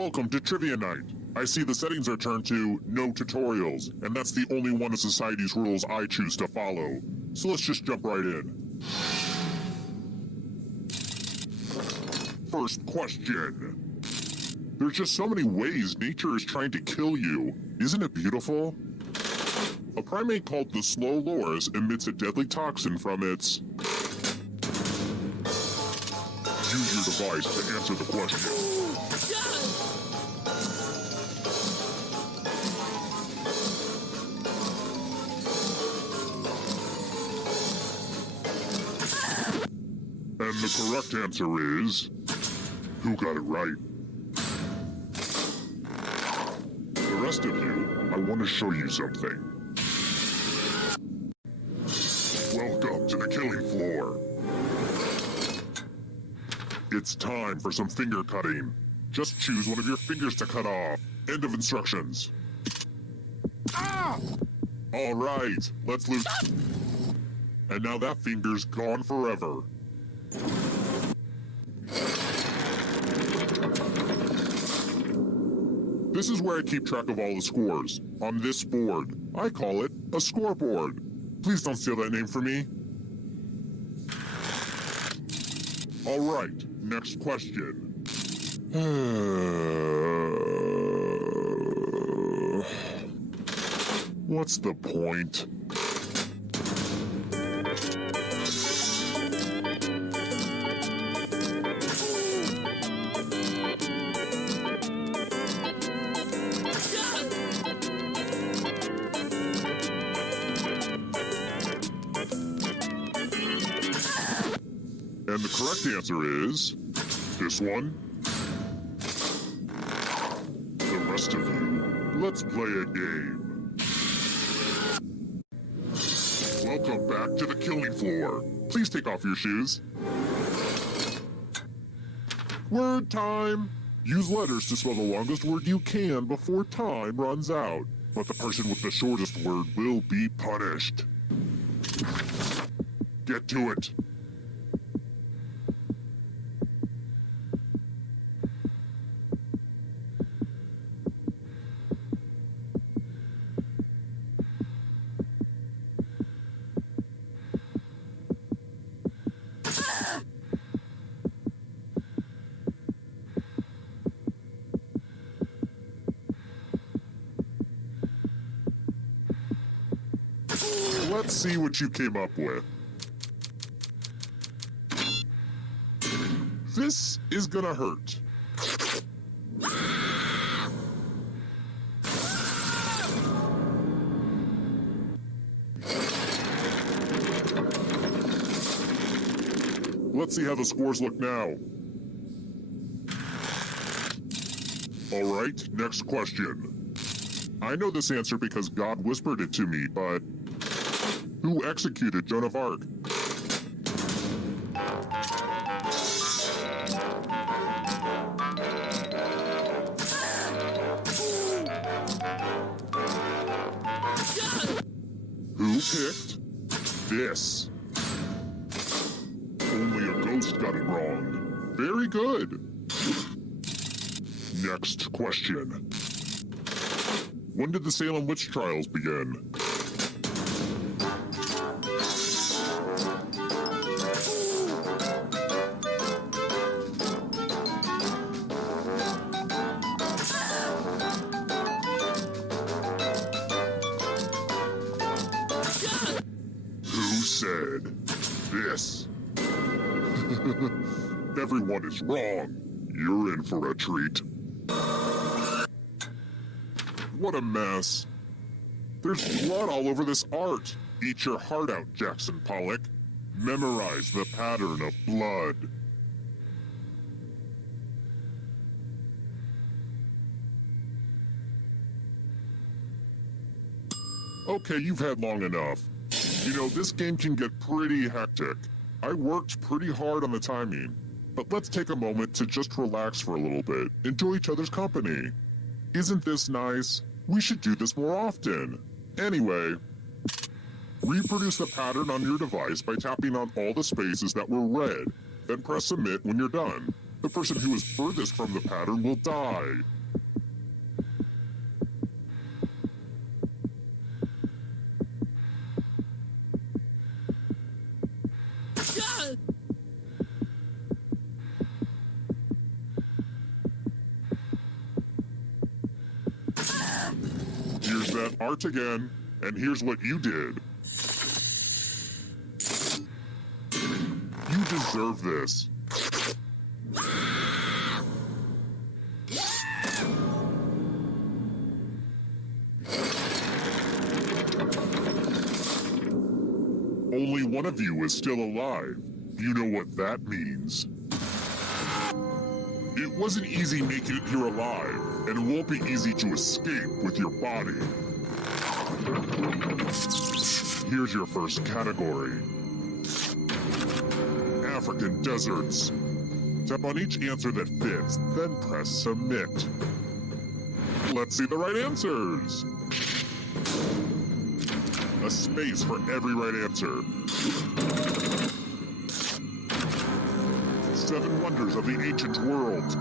Welcome to Trivia Night. I see the settings are turned to no tutorials, and that's the only one of society's rules I choose to follow. So let's just jump right in. First question. There's just so many ways nature is trying to kill you. Isn't it beautiful? A primate called the slow loris emits a deadly toxin from its... Use your device to answer the question. And the correct answer is... Who got it right? The rest of you, I want to show you something. Welcome to the killing floor. It's time for some finger cutting. Just choose one of your fingers to cut off. End of instructions. Ah! All right, let's lose. And now that finger's gone forever. This is where I keep track of all the scores. On this board. I call it a scoreboard. Please don't steal that name from me. All right, next question. What's the point? And the correct answer is... this one. The rest of you, let's play a game. Welcome back to the killing floor. Please take off your shoes. Word time! Use letters to spell the longest word you can before time runs out. But the person with the shortest word will be punished. Get to it. Let's see what you came up with. This is gonna hurt. Let's see how the scores look now. All right, next question. I know this answer because God whispered it to me, but... who executed Joan of Arc? Who picked this? Only a ghost got it wrong. Very good. Next question. When did the Salem witch trials begin? Who said this? Everyone is wrong. You're in for a treat. What a mess. There's blood all over this art. Eat your heart out, Jackson Pollock. Memorize the pattern of blood. Okay, you've had long enough. You know, this game can get pretty hectic. I worked pretty hard on the timing, but let's take a moment to just relax for a little bit, enjoy each other's company. Isn't this nice? We should do this more often. Anyway, reproduce the pattern on your device by tapping on all the spaces that were red, then press submit when you're done. The person who is furthest from the pattern will die. Start again, and here's what you did. You deserve this. Only one of you is still alive. You know what that means. It wasn't easy making it here alive, and it won't be easy to escape with your body. Here's your first category. African deserts. Tap on each answer that fits, then press submit. Let's see the right answers. A space for every right answer. 7 wonders of the ancient world.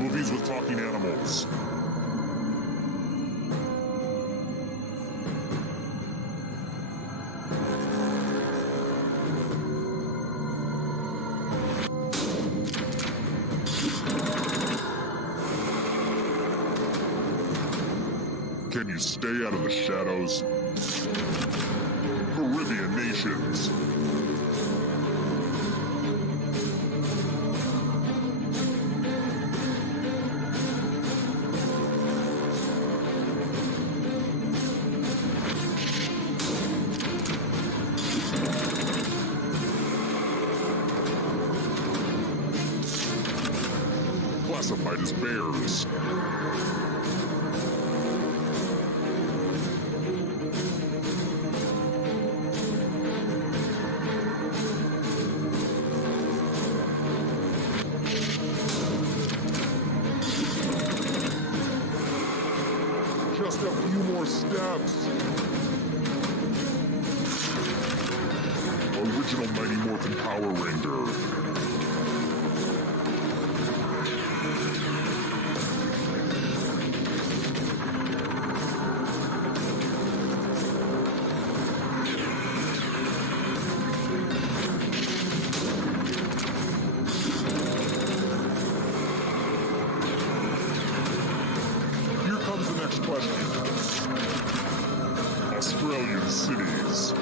Movies with talking animals. Can you stay out of the shadows? Caribbean nations. Classified as bears. Just a few more steps. Original Mighty Morphin Power Ranger. Here comes the next question. Australian cities.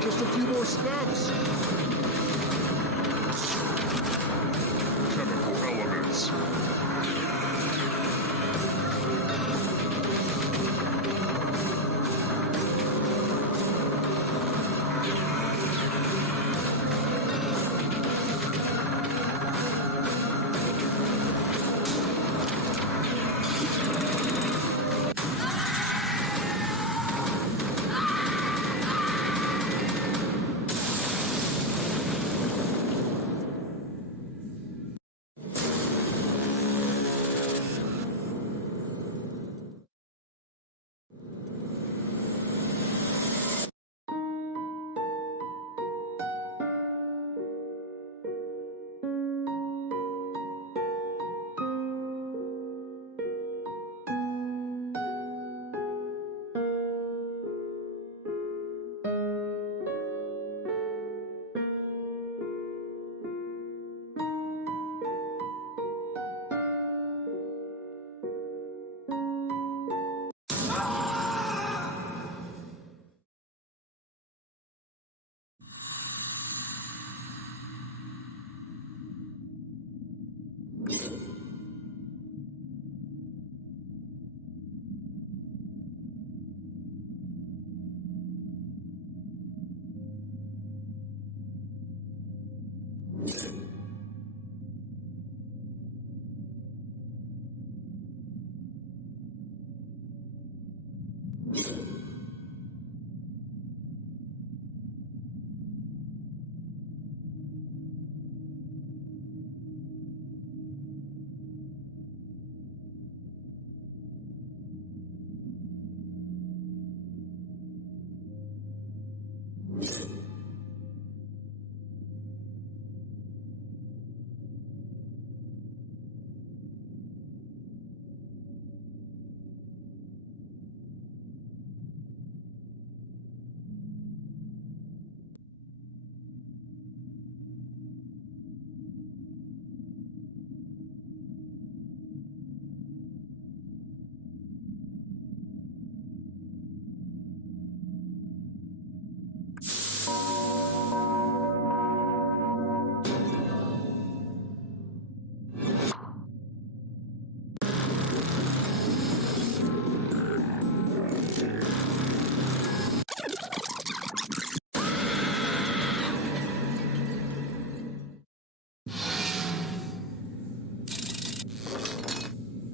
Just a few more steps. Chemical elements.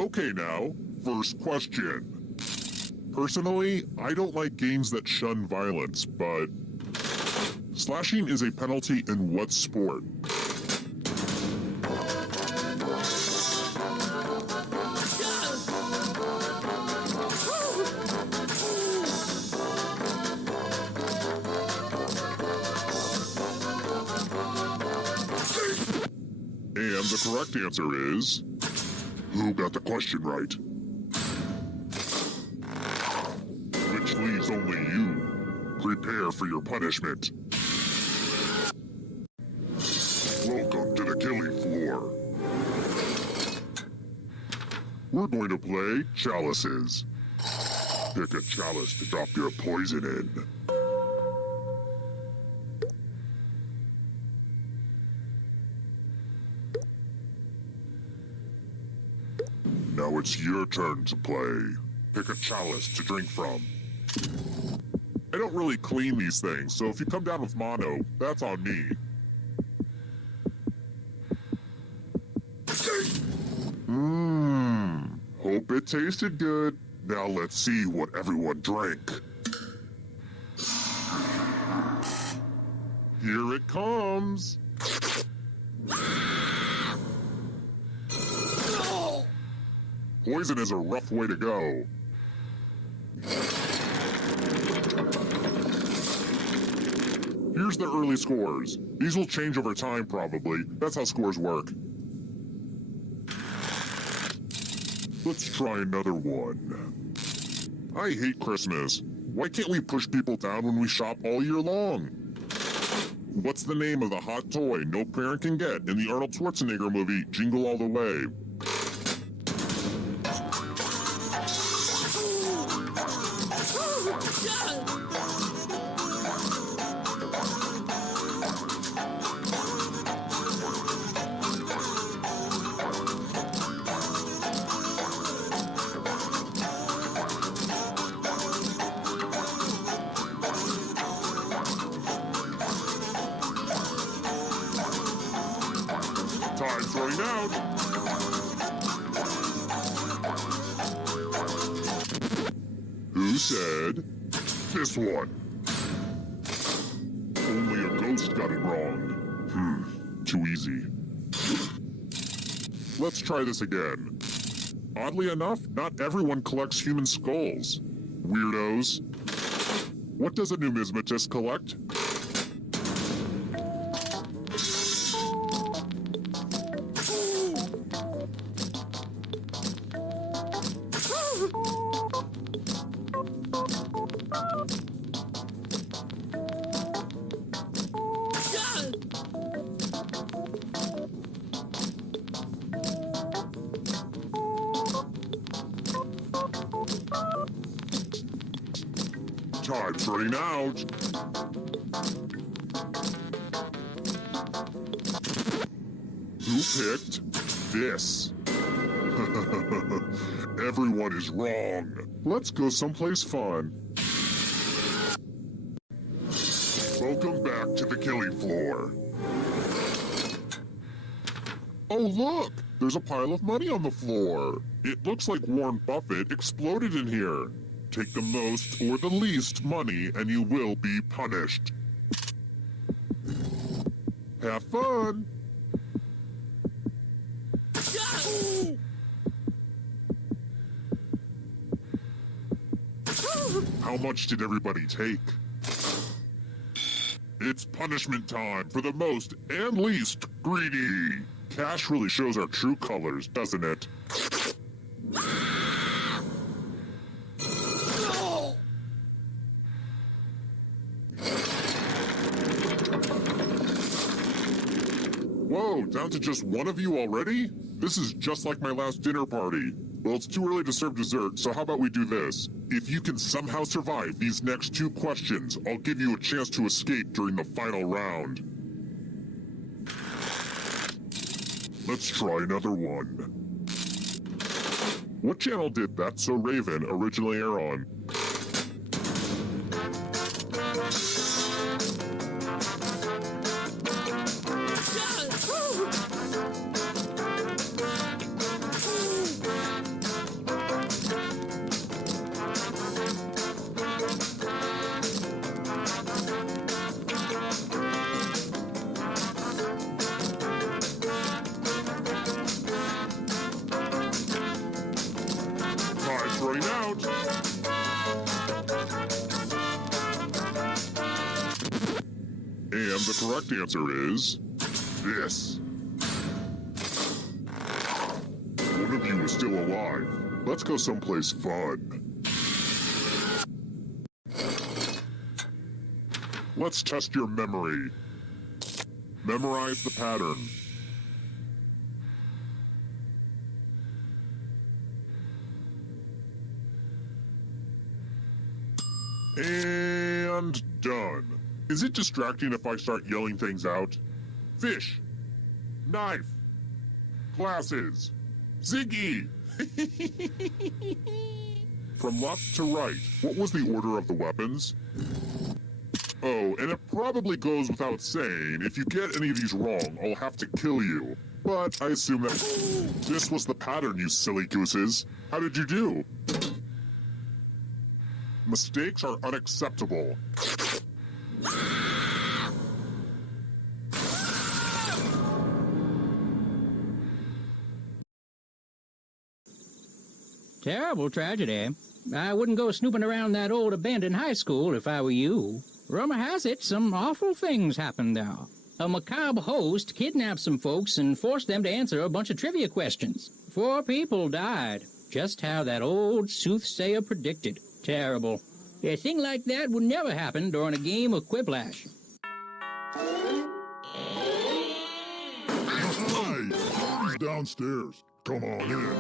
Okay now, first question. Personally, I don't like games that shun violence, but slashing is a penalty in what sport? And the correct answer is... Who got the question right? Which leaves only you. Prepare for your punishment. Welcome to the killing floor. We're going to play chalices. Pick a chalice to drop your poison in. Now it's your turn to play. Pick a chalice to drink from. I don't really clean these things, so if you come down with mono, that's on me. Hope it tasted good. Now let's see what everyone drank. Here it comes. Poison is a rough way to go. Here's the early scores. These will change over time, probably. That's how scores work. Let's try another one. I hate Christmas. Why can't we push people down when we shop all year long? What's the name of the hot toy no parent can get in the Arnold Schwarzenegger movie Jingle All the Way? Time's running out. Who said this one? Only a ghost got it wrong. Too easy. Let's try this again. Oddly enough, not everyone collects human skulls. Weirdos. What does a numismatist collect? Time's running out. Who picked this? Everyone is wrong. Let's go someplace fun. Welcome back to the killing floor. Oh look! There's a pile of money on the floor. It looks like Warren Buffett exploded in here. Take the most or the least money and you will be punished. Have fun! How much did everybody take? It's punishment time for the most and least greedy. Cash really shows our true colors, doesn't it? Whoa, down to just one of you already? This is just like my last dinner party. Well, it's too early to serve dessert, so how about we do this? If you can somehow survive these next 2 questions, I'll give you a chance to escape during the final round. Let's try another one. What channel did That's So Raven originally air on? Time's running out. And the correct answer is this. One of you is still alive. Let's go someplace fun. Let's test your memory. Memorize the pattern. And done. Is it distracting if I start yelling things out? Fish. Knife. Glasses. Ziggy. From left to right, what was the order of the weapons? Oh, and it probably goes without saying, if you get any of these wrong, I'll have to kill you. But I assume that this was the pattern, you silly gooses. How did you do? Mistakes are unacceptable. Terrible tragedy. I wouldn't go snooping around that old abandoned high school if I were you. Rumor has it some awful things happened there. A macabre host kidnapped some folks and forced them to answer a bunch of trivia questions. 4 people died. Just how that old soothsayer predicted. Terrible. A thing like that would never happen during a game of Quiplash. Hey, he's downstairs. Come on in.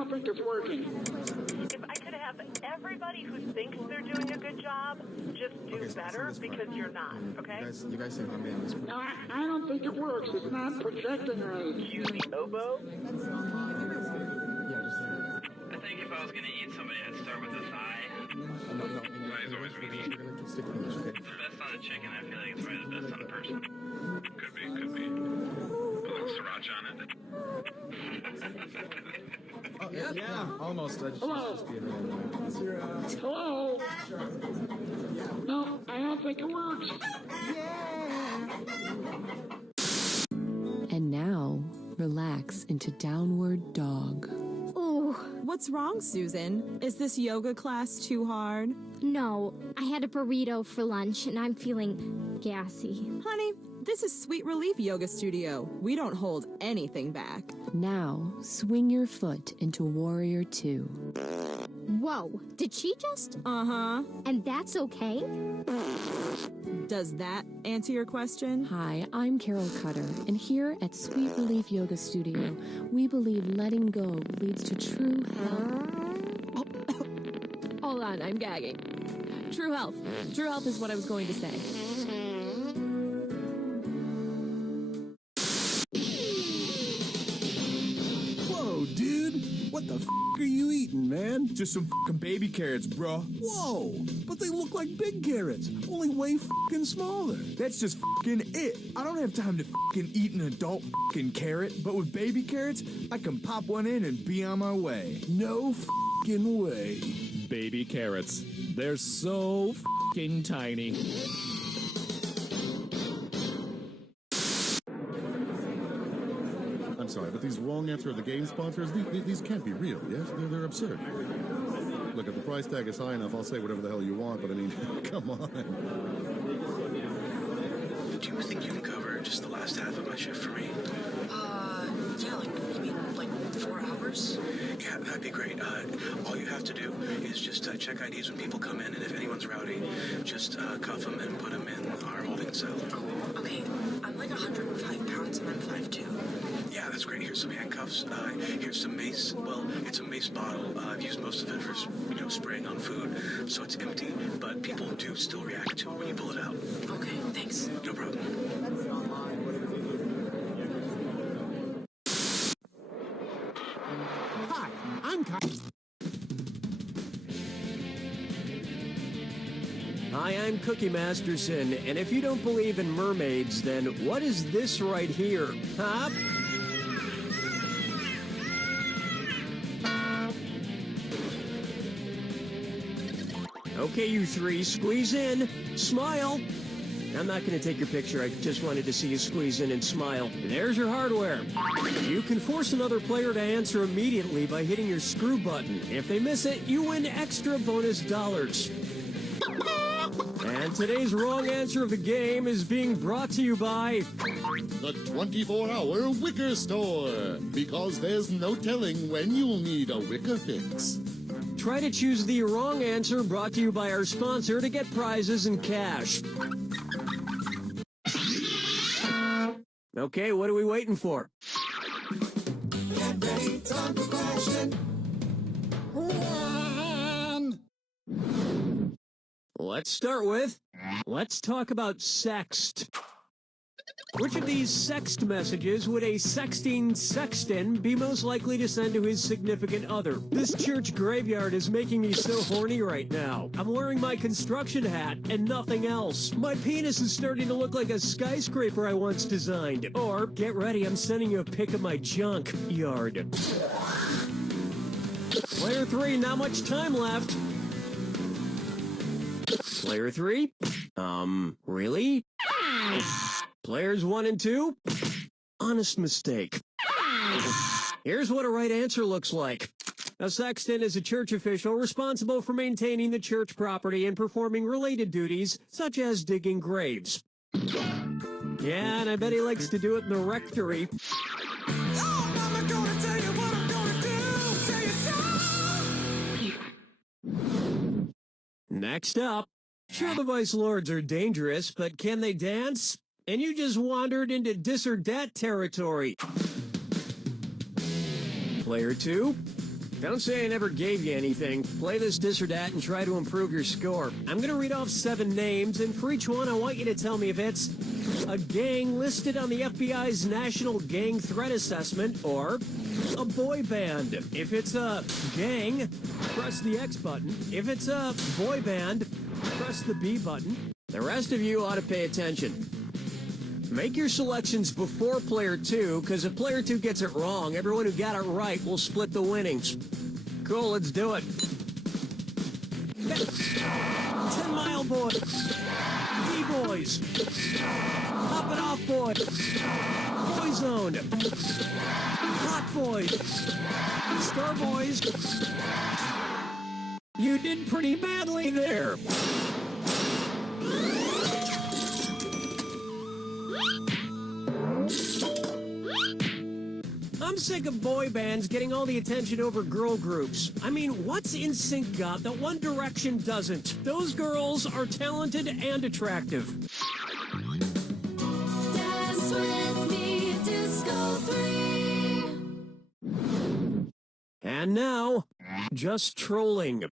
don't think it's working. If I could have everybody who thinks they're doing a good job just do better because you're not, okay? You guys say my man is... I don't think it works. It's not projecting right. Cue the oboe. I think if I was gonna eat somebody, I'd start with a thigh. No. Thigh's always really easy. We're gonna stick to English, okay? The best on a chicken, I feel like it's probably the best on a person. Could be. Put like sriracha on it. Oh, yeah. Almost. I just be a man. Hello? No, I don't think it works. And now, relax into downward dog. Ooh, What's wrong, Susan? Is this yoga class too hard? no. I had a burrito for lunch and I'm feeling gassy. Honey, this is Sweet Relief Yoga Studio. We don't hold anything back. Now, swing your foot into Warrior 2. Whoa, did she just? Uh-huh. And that's okay? Does that answer your question? Hi, I'm Carol Cutter, and here at Sweet Relief Yoga Studio, we believe letting go leads to true health. Hold on, I'm gagging. True health. True health is what I was going to say. Whoa, dude! What the f*** are you eating, man? Just some f***ing baby carrots, bro. Whoa! But they look like big carrots, only way f***ing smaller. That's just f***ing it. I don't have time to f***ing eat an adult f***ing carrot, but with baby carrots, I can pop one in and be on my way. No f***ing way. Baby carrots. They're so f***ing tiny. I'm sorry, but these wrong answer of the game sponsors, these can't be real, yes? They're absurd. Look, if the price tag is high enough, I'll say whatever the hell you want, but I mean, come on. Do you think you can cover just the last half of my shift for me? Yeah, you mean 4 hours? Yeah, that'd be great. All you have to do is just check IDs when people come in, and if anyone's rowdy, just cuff them and put them in our holding cell. Oh, okay. I'm 105 pounds and I'm 5'2". Yeah, that's great. Here's some handcuffs. Here's some mace. Well, it's a mace bottle. I've used most of it for, spraying on food, so it's empty, but people do still react to it when you pull it out. Okay, thanks. No problem. Hi, I'm Hi, I'm Cookie Masterson, and if you don't believe in mermaids, then what is this right here? Huh? Okay, you three, squeeze in. Smile. I'm not going to take your picture. I just wanted to see you squeeze in and smile. There's your hardware. You can force another player to answer immediately by hitting your screw button. If they miss it, you win extra bonus dollars. And today's wrong answer of the game is being brought to you by The 24-hour Wicker Store, because there's no telling when you'll need a wicker fix. Try to choose the wrong answer, brought to you by our sponsor, to get prizes and cash. Okay, what are we waiting for? Get ready, time for question 1. Let's start with, let's talk about sext. Which of these sext messages would a sexting sexton be most likely to send to his significant other? This church graveyard is making me so horny right now. I'm wearing my construction hat and nothing else. My penis is starting to look like a skyscraper I once designed. Or, get ready, I'm sending you a pic of my junk yard. Player 3, not much time left. Player 3? Really? Players 1 and 2? Honest mistake. Here's what a right answer looks like. A sexton is a church official responsible for maintaining the church property and performing related duties, such as digging graves. Yeah, and I bet he likes to do it in the rectory. Oh, Mama, gonna tell you what I'm gonna do. Tell you so. Next up. Sure, the Vice Lords are dangerous, but can they dance? And you just wandered into dis or dat territory. Player 2? Don't say I never gave you anything. Play this or that and try to improve your score. I'm gonna read off 7 names, and for each one, I want you to tell me if it's a gang listed on the FBI's National Gang Threat Assessment or a boy band. If it's a gang, press the X button. If it's a boy band, press the B button. The rest of you ought to pay attention. Make your selections before player 2, because if player 2 gets it wrong, everyone who got it right will split the winnings. Cool, let's do it. 10 Mile Boys. D-Boys. Pop It Off Boys. Boyzone. Hot Boys. Star Boys. You did pretty badly there. I'm sick of boy bands getting all the attention over girl groups. I mean, what's NSYNC got that One Direction doesn't? Those girls are talented and attractive. Dance with me, Disco 3. And now, just trolling.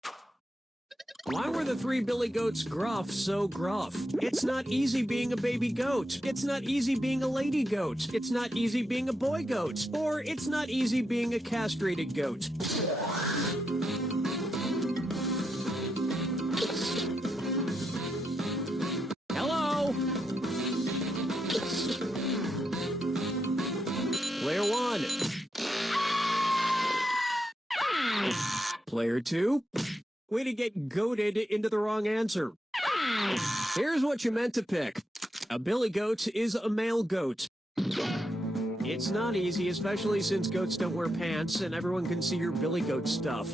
Why were the 3 billy goats gruff so gruff? It's not easy being a baby goat. It's not easy being a lady goat. It's not easy being a boy goat. Or it's not easy being a castrated goat. Hello? Player 1. Player 2. Way to get goated into the wrong answer. Here's what you meant to pick. A billy goat is a male goat. It's not easy, especially since goats don't wear pants and everyone can see your billy goat stuff.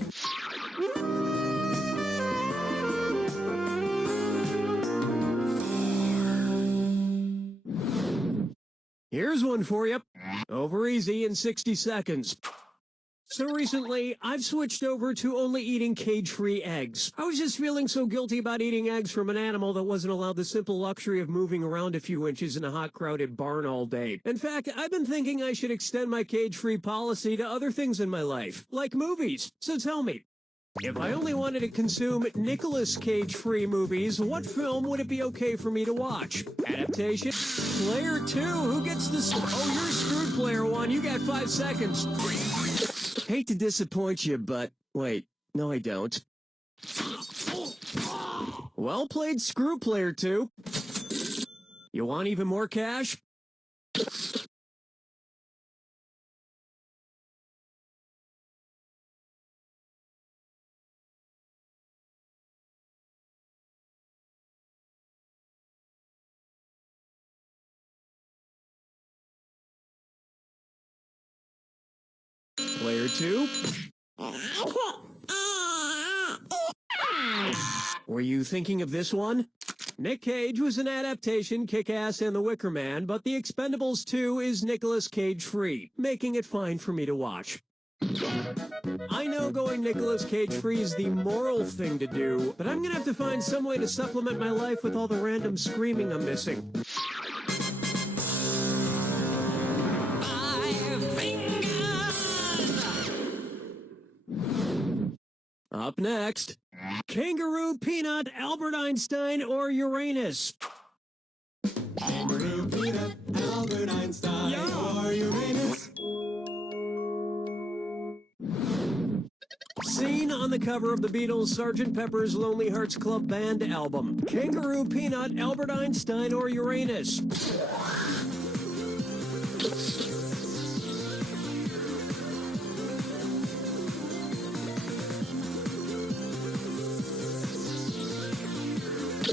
Here's one for you. Over easy in 60 seconds. So recently, I've switched over to only eating cage-free eggs. I was just feeling so guilty about eating eggs from an animal that wasn't allowed the simple luxury of moving around a few inches in a hot, crowded barn all day. In fact, I've been thinking I should extend my cage-free policy to other things in my life, like movies. So tell me, if I only wanted to consume Nicolas Cage-free movies, what film would it be okay for me to watch? Adaptation? Player 2, who gets this? Oh, you're screwed, Player 1. You got 5 seconds. Hate to disappoint you, but wait, no I don't. Well played, screw Player 2. You want even more cash? Player 2? Were you thinking of this one? Nick Cage was an adaptation, Kick-Ass and The Wicker Man, but The Expendables 2 is Nicolas Cage-free, making it fine for me to watch. I know going Nicolas Cage-free is the moral thing to do, but I'm gonna have to find some way to supplement my life with all the random screaming I'm missing. Up next, Kangaroo, Peanut, Albert Einstein, or Uranus? Kangaroo, Peanut, Albert Einstein, or Uranus. Seen on the cover of the Beatles' Sgt. Pepper's Lonely Hearts Club Band album. Kangaroo, Peanut, Albert Einstein, or Uranus?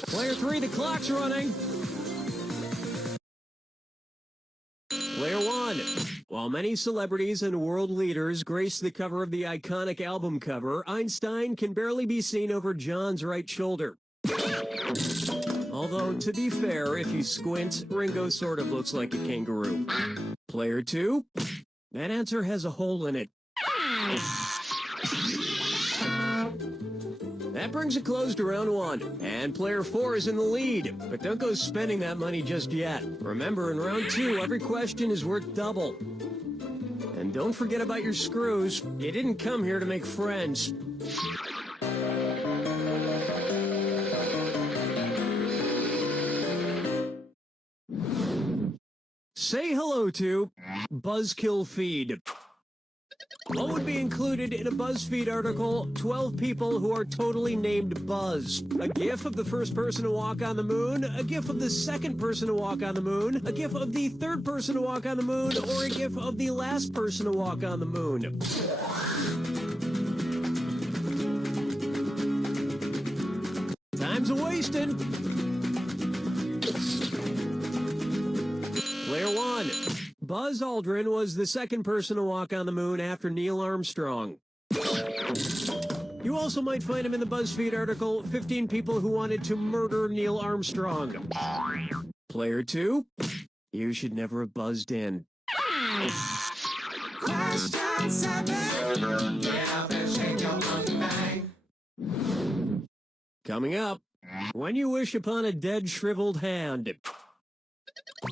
Player 3, the clock's running. Player 1. While many celebrities and world leaders grace the cover of the iconic album cover, Einstein can barely be seen over John's right shoulder. Although, to be fair, if you squint, Ringo sort of looks like a kangaroo. Player 2. That answer has a hole in it. That brings a close to round 1, and player 4 is in the lead. But don't go spending that money just yet. Remember, in round 2, every question is worth double. And And don't forget about your screws. You didn't come here to make friends. Say hello to Buzzkill Feed. What would be included in a BuzzFeed article? 12 people who are totally named Buzz. A gif of the first person to walk on the moon, a gif of the second person to walk on the moon, a gif of the third person to walk on the moon, or a gif of the last person to walk on the moon. Time's a-wasting. Player 1. Buzz Aldrin was the second person to walk on the moon after Neil Armstrong. You also might find him in the BuzzFeed article, 15 people who wanted to murder Neil Armstrong. Player 2. You should never have buzzed in. Question 7. Get up and shake your monkey bang. Coming up, when you wish upon a dead, shriveled hand.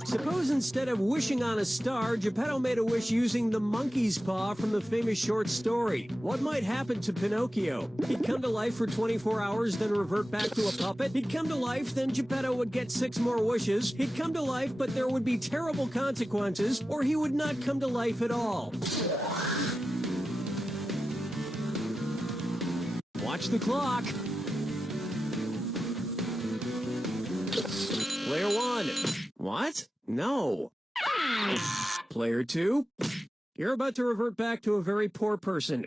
Suppose instead of wishing on a star, Geppetto made a wish using the monkey's paw from the famous short story. What might happen to Pinocchio? He'd come to life for 24 hours, then revert back to a puppet. He'd come to life, then Geppetto would get 6 more wishes. He'd come to life, but there would be terrible consequences, or he would not come to life at all. Watch the clock. Player 1. What? No. Player 2. You're about to revert back to a very poor person.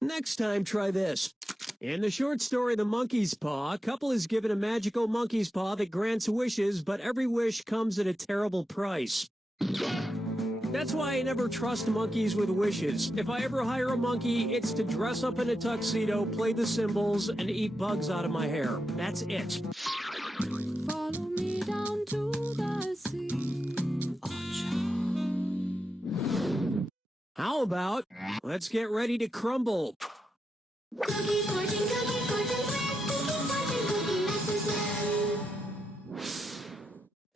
Next time, try this. In the short story The Monkey's Paw, a couple is given a magical monkey's paw that grants wishes, but every wish comes at a terrible price. That's why I never trust monkeys with wishes. If I ever hire a monkey, it's to dress up in a tuxedo, play the cymbals, and eat bugs out of my hair. That's it. Follow me down to the sea. How about, let's get ready to crumble. Cookie fortune, cookie messages.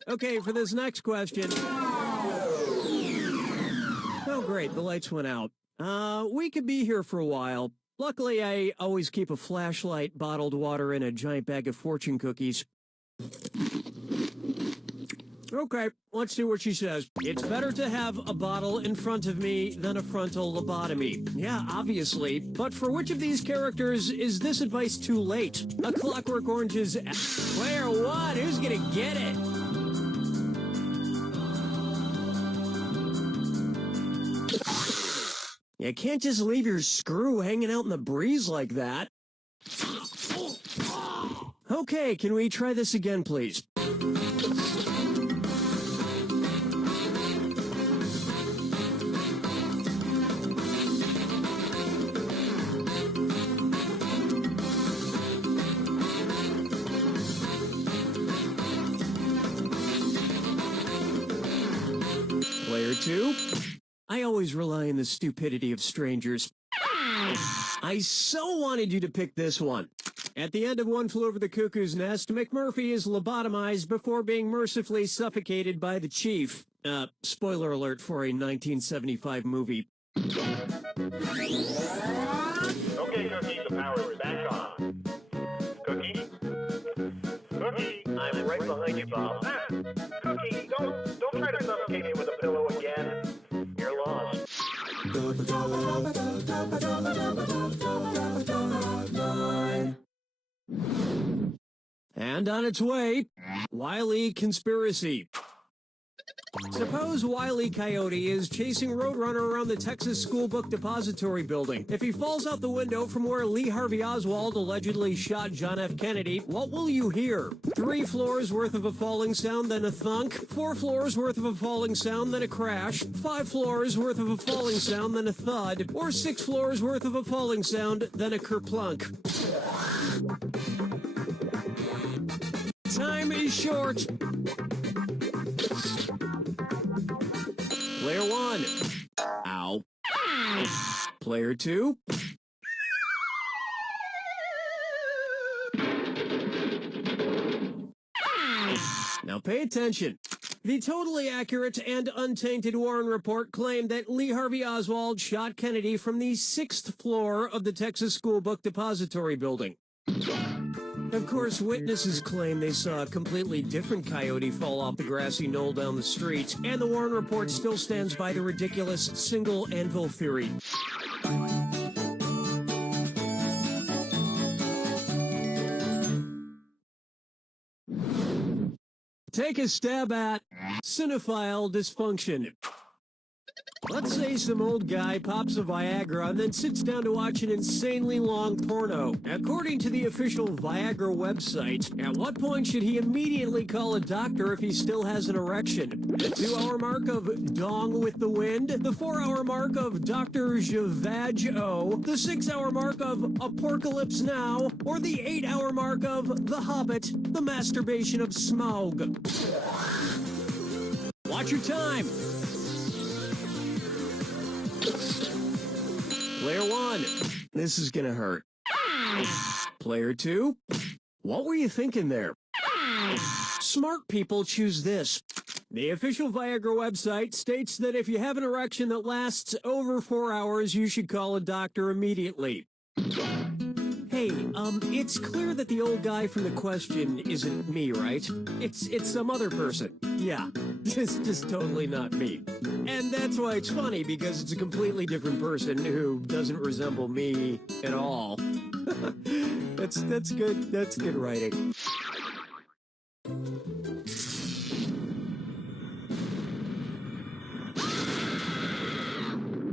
Okay, for this next question. Oh, great, the lights went out. We could be here for a while. Luckily, I always keep a flashlight, bottled water, and a giant bag of fortune cookies. Okay, let's see what she says. It's better to have a bottle in front of me than a frontal lobotomy. Yeah, obviously. But for which of these characters is this advice too late? A Clockwork Orange's Player 1, who's gonna get it? You can't just leave your screw hanging out in the breeze like that. Okay, can we try this again, please? Player 2. I always rely on the stupidity of strangers. I so wanted you to pick this one. At the end of One Flew Over the Cuckoo's Nest, McMurphy is lobotomized before being mercifully suffocated by the chief. Spoiler alert for a 1975 movie. Okay, Cookie, the power is back on. Cookie? Cookie, I'm right behind you, Bob. Cookie, don't try to suffocate me with a pillow again. You're lost. And on its way, Wile E. Conspiracy. Suppose Wile E. Coyote is chasing Roadrunner around the Texas School Book Depository building. If he falls out the window from where Lee Harvey Oswald allegedly shot John F. Kennedy, what will you hear? 3 floors worth of a falling sound, then a thunk. 4 floors worth of a falling sound, then a crash. 5 floors worth of a falling sound, then a thud. Or 6 floors worth of a falling sound, then a kerplunk. Time is short. Player 1. Ow. Player 2. Now pay attention. The totally accurate and untainted Warren report claimed that Lee Harvey Oswald shot Kennedy from the 6th floor of the Texas School Book Depository building. Of course, witnesses claim they saw a completely different coyote fall off the grassy knoll down the street, and the Warren report still stands by the ridiculous single anvil theory. Take a stab at cinephile dysfunction. Let's say some old guy pops a Viagra and then sits down to watch an insanely long porno. According to the official Viagra website, at what point should he immediately call a doctor if he still has an erection? The 2-hour mark of Dong with the Wind? The 4-hour mark of Dr. Javage-O? The 6-hour mark of Apocalypse Now? Or the 8-hour mark of The Hobbit, the masturbation of Smaug? Watch your time! Player 1, this is gonna hurt. Player 2, what were you thinking there? Smart people choose this. The official Viagra website states that if you have an erection that lasts over 4 hours, you should call a doctor immediately. Hey, it's clear that the old guy from the question isn't me, right? It's some other person. Yeah, it's just totally not me. And that's why it's funny, because it's a completely different person who doesn't resemble me at all. That's good writing.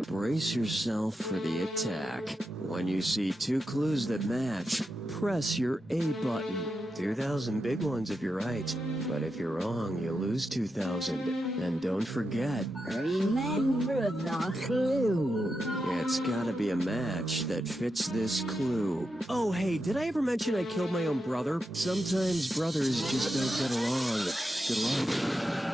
Brace yourself for the attack. When you see 2 clues that match, press your A button. 2,000 big ones if you're right, but if you're wrong, you lose 2,000. And don't forget, remember the clue. It's gotta be a match that fits this clue. Oh, hey, did I ever mention I killed my own brother? Sometimes brothers just don't get along. Good luck.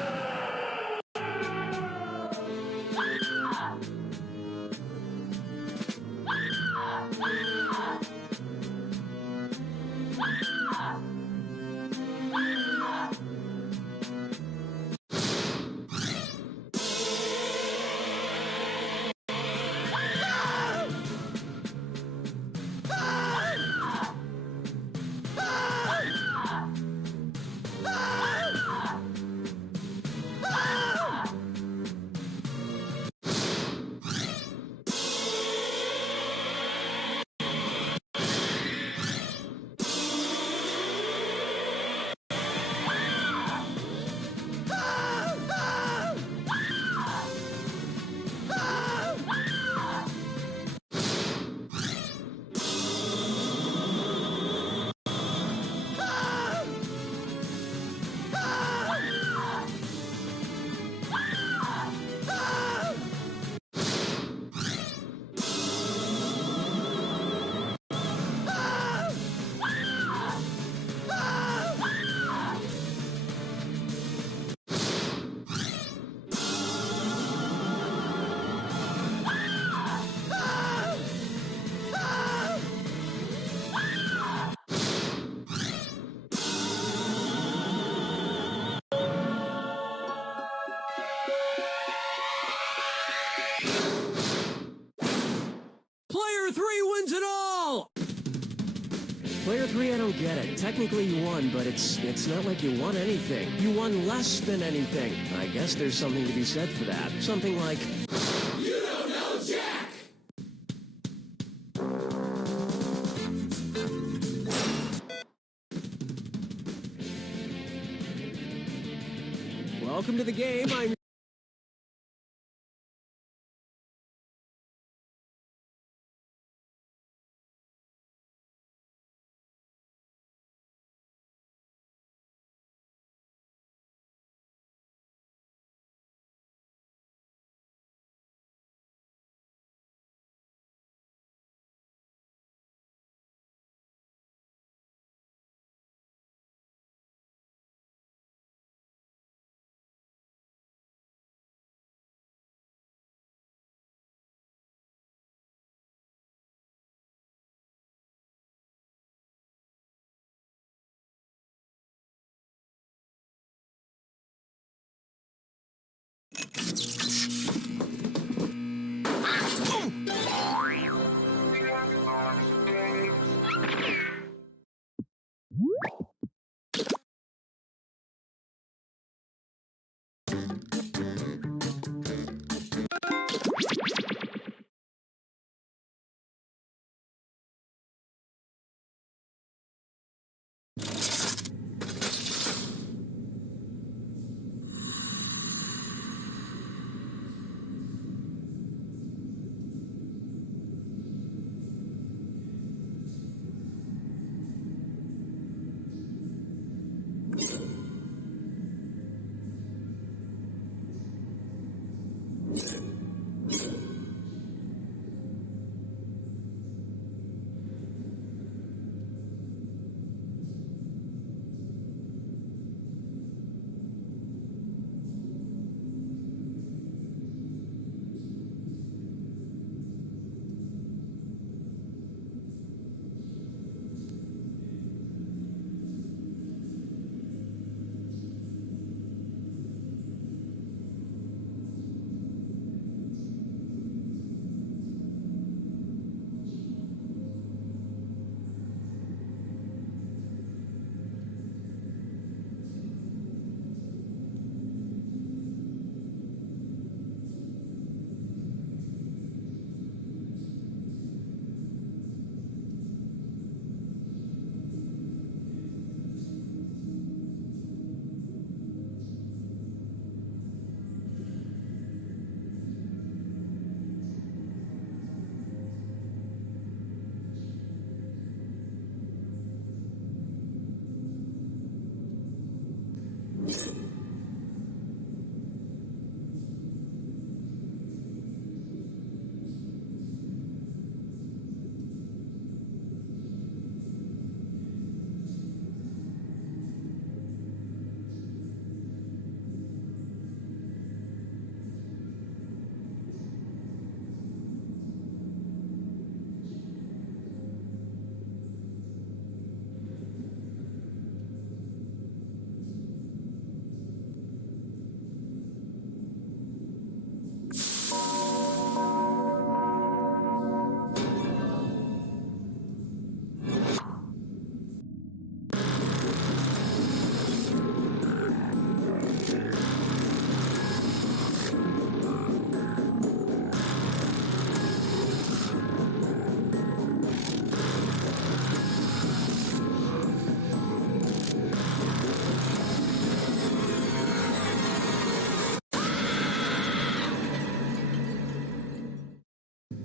Player 3 wins it all! Player 3, I don't get it. Technically you won, but it's not like you won anything. You won less than anything. I guess there's something to be said for that. Something like, you don't know Jack! Welcome to the game. I'm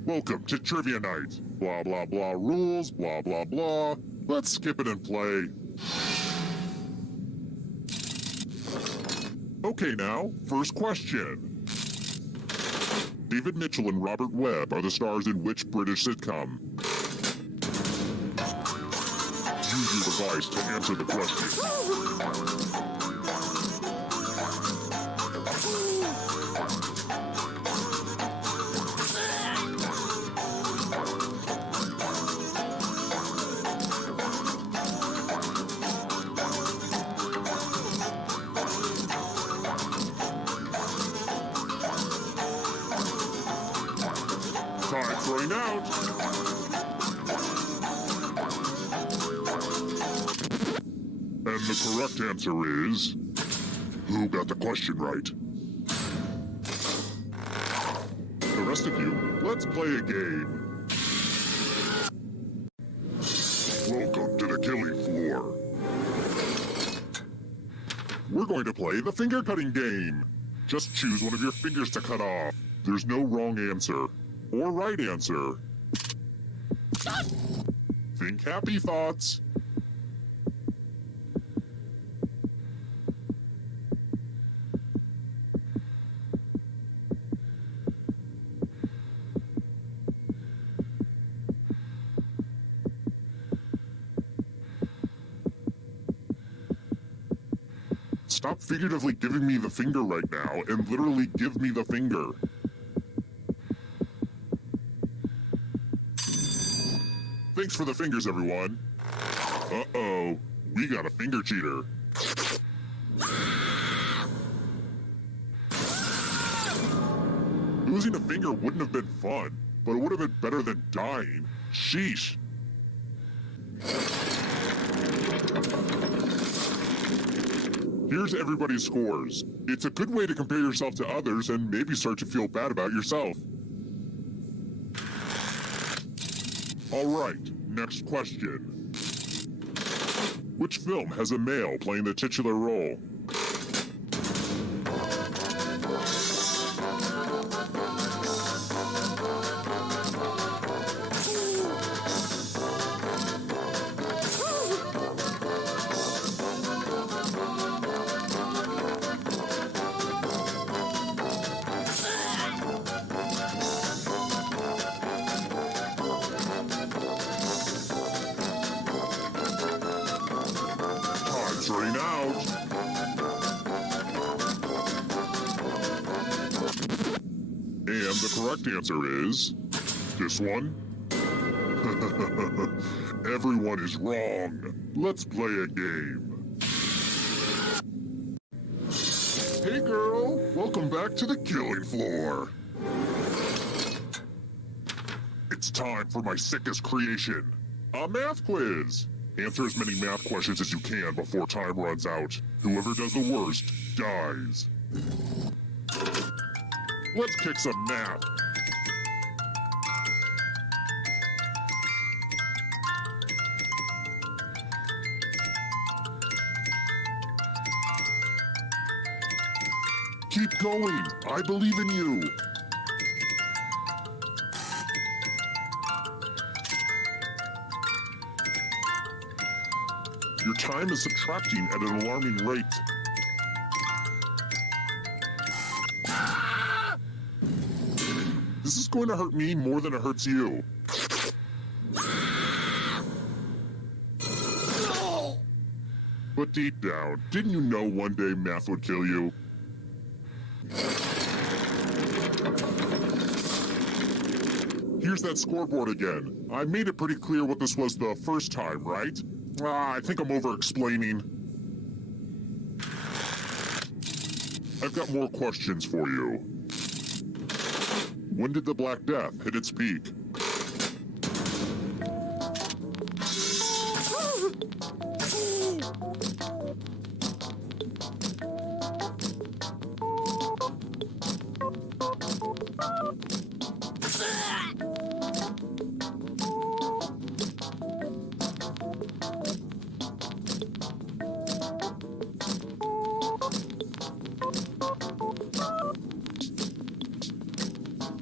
Welcome to Trivia Night. Blah, blah, blah rules, blah, blah, blah. Let's skip it and play. Okay now, first question. David Mitchell and Robert Webb are the stars in which British sitcom? Use your device to answer the question. Time's running out. And the correct answer is... Who got the question right? The rest of you, let's play a game. Welcome to the killing floor. We're going to play the finger cutting game. Just choose one of your fingers to cut off. There's no wrong answer. Or right answer. Think happy thoughts. Stop figuratively giving me the finger right now and literally give me the finger. Thanks for the fingers, everyone. Uh-oh, we got a finger cheater. Losing a finger wouldn't have been fun, but it would have been better than dying. Sheesh. Here's everybody's scores. It's a good way to compare yourself to others and maybe start to feel bad about yourself. All right, next question. Which film has a male playing the titular role? Running out. And the correct answer is this one. Everyone is wrong. Let's play a game. Hey girl, welcome back to the killing floor. It's time for my sickest creation, a math quiz. Answer as many math questions as you can before time runs out. Whoever does the worst dies. Let's kick some math. Keep going. I believe in you. Your time is subtracting at an alarming rate. This is going to hurt me more than it hurts you. But deep down, didn't you know one day math would kill you? Here's that scoreboard again. I made it pretty clear what this was the first time, right? I think I'm over-explaining. I've got more questions for you. When did the Black Death hit its peak?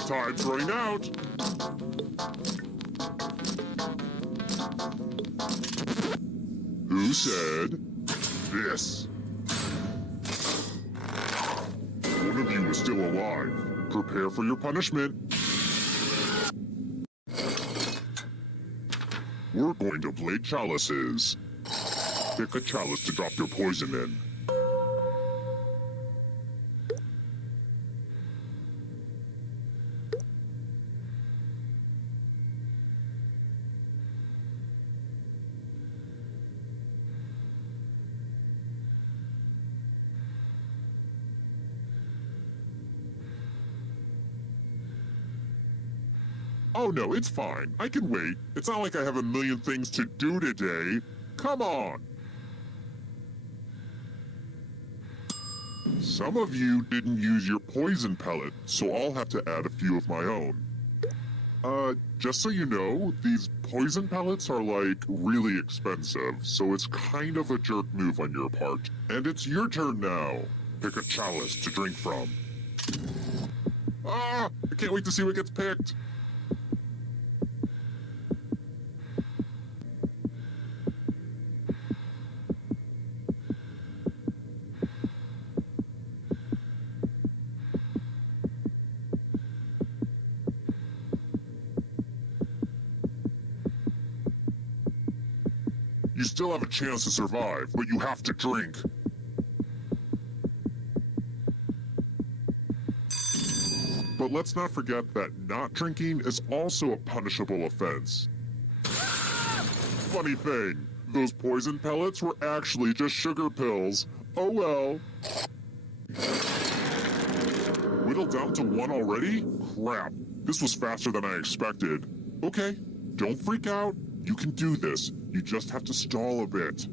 Time's running out. Who said this? One of you is still alive. Prepare for your punishment. We're going to play chalices. Pick a chalice to drop your poison in. Oh no, it's fine. I can wait. It's not like I have a million things to do today. Come on. Some of you didn't use your poison pellet, so I'll have to add a few of my own. Just so you know, these poison pellets are like really expensive, so it's kind of a jerk move on your part. And it's your turn now. Pick a chalice to drink from. Ah! I can't wait to see what gets picked. You still have a chance to survive, but you have to drink. But let's not forget that not drinking is also a punishable offense. Funny thing, those poison pellets were actually just sugar pills. Oh well. Whittled down to one already? Crap, this was faster than I expected. Okay, don't freak out. You can do this. You just have to stall a bit.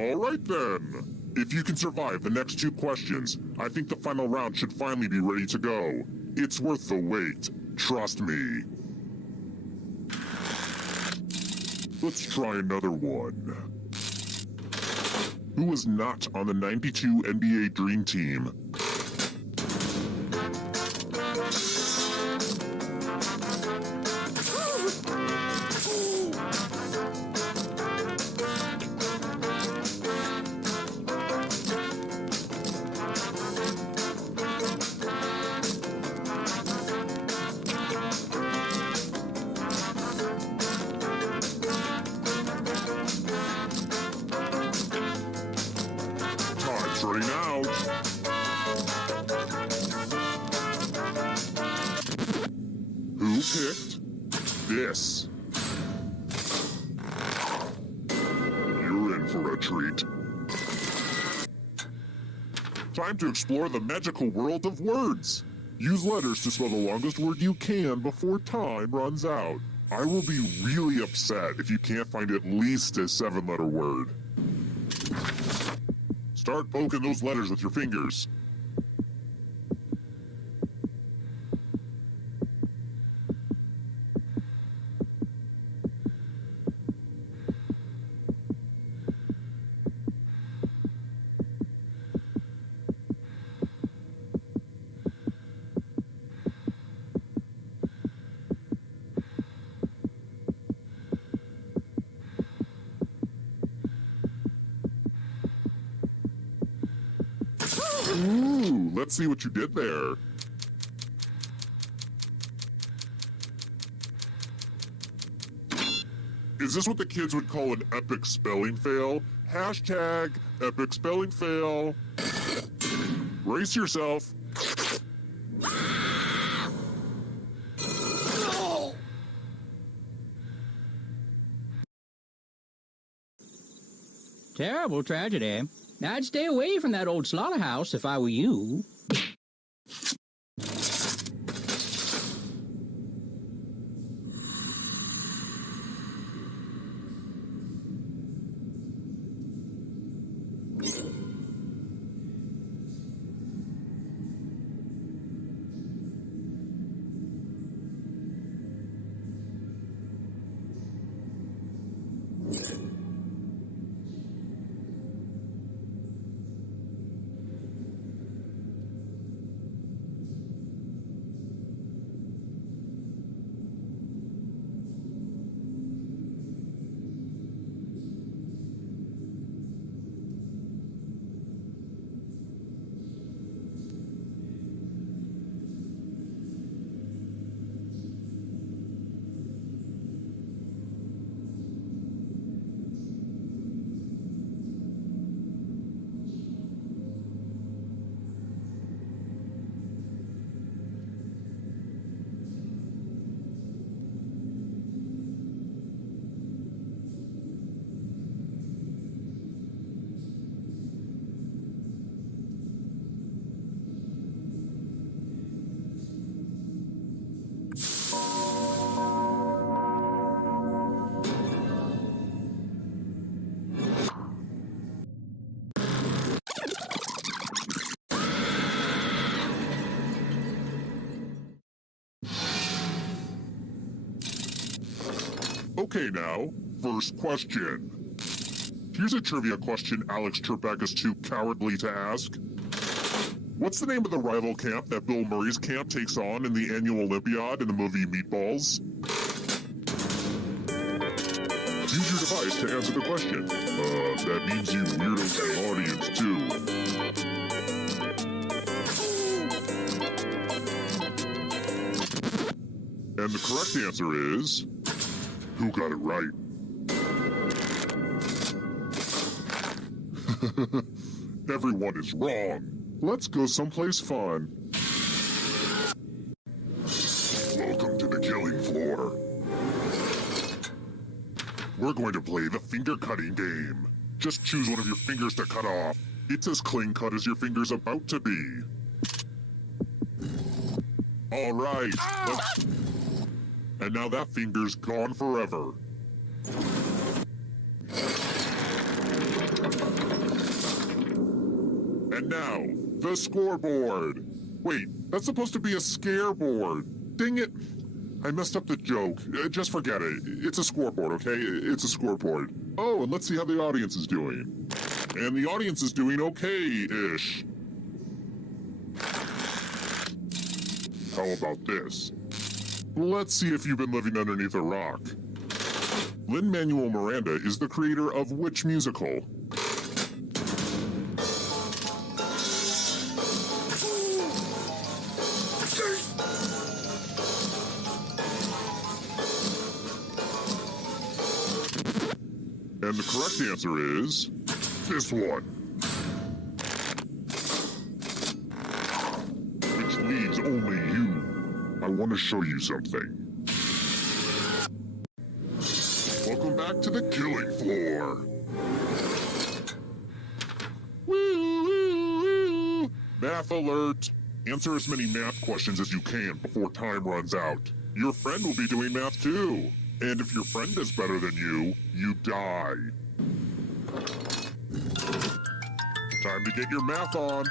All right then. If you can survive the next 2 questions, I think the final round should finally be ready to go. It's worth the wait. Trust me. Let's try another one. Who was not on the '92 NBA Dream Team? Running out. Who picked this? You're in for a treat. Time to explore the magical world of words. Use letters to spell the longest word you can before time runs out. I will be really upset if you can't find at least a 7-letter word. Start poking those letters with your fingers. Ooh, let's see what you did there. Is this what the kids would call an epic spelling fail? Hashtag epic spelling fail. Brace yourself. Terrible tragedy. I'd stay away from that old slaughterhouse if I were you. Okay now, first question. Here's a trivia question Alex Trebek is too cowardly to ask. What's the name of the rival camp that Bill Murray's camp takes on in the annual Olympiad in the movie Meatballs? Use your device to answer the question. That means you weirdos in the audience too. And the correct answer is... who got it right? Everyone is wrong. Let's go someplace fun. Welcome to the killing floor. We're going to play the finger cutting game. Just choose one of your fingers to cut off. It's as clean cut as your finger's about to be. All right. And now that finger's gone forever. And now, the scoreboard. Wait, that's supposed to be a scareboard. Dang it. I messed up the joke. Just forget it. It's a scoreboard, okay? It's a scoreboard. Oh, and let's see how the audience is doing. And the audience is doing okay-ish. How about this? Let's see if you've been living underneath a rock. Lin-Manuel Miranda is the creator of which musical? And the correct answer is this one. Which leaves only you. I want to show you something. Welcome back to the killing floor. Woo, woo, woo. Math alert. Answer as many math questions as you can before time runs out. Your friend will be doing math too. And if your friend is better than you die. Time to get your math on.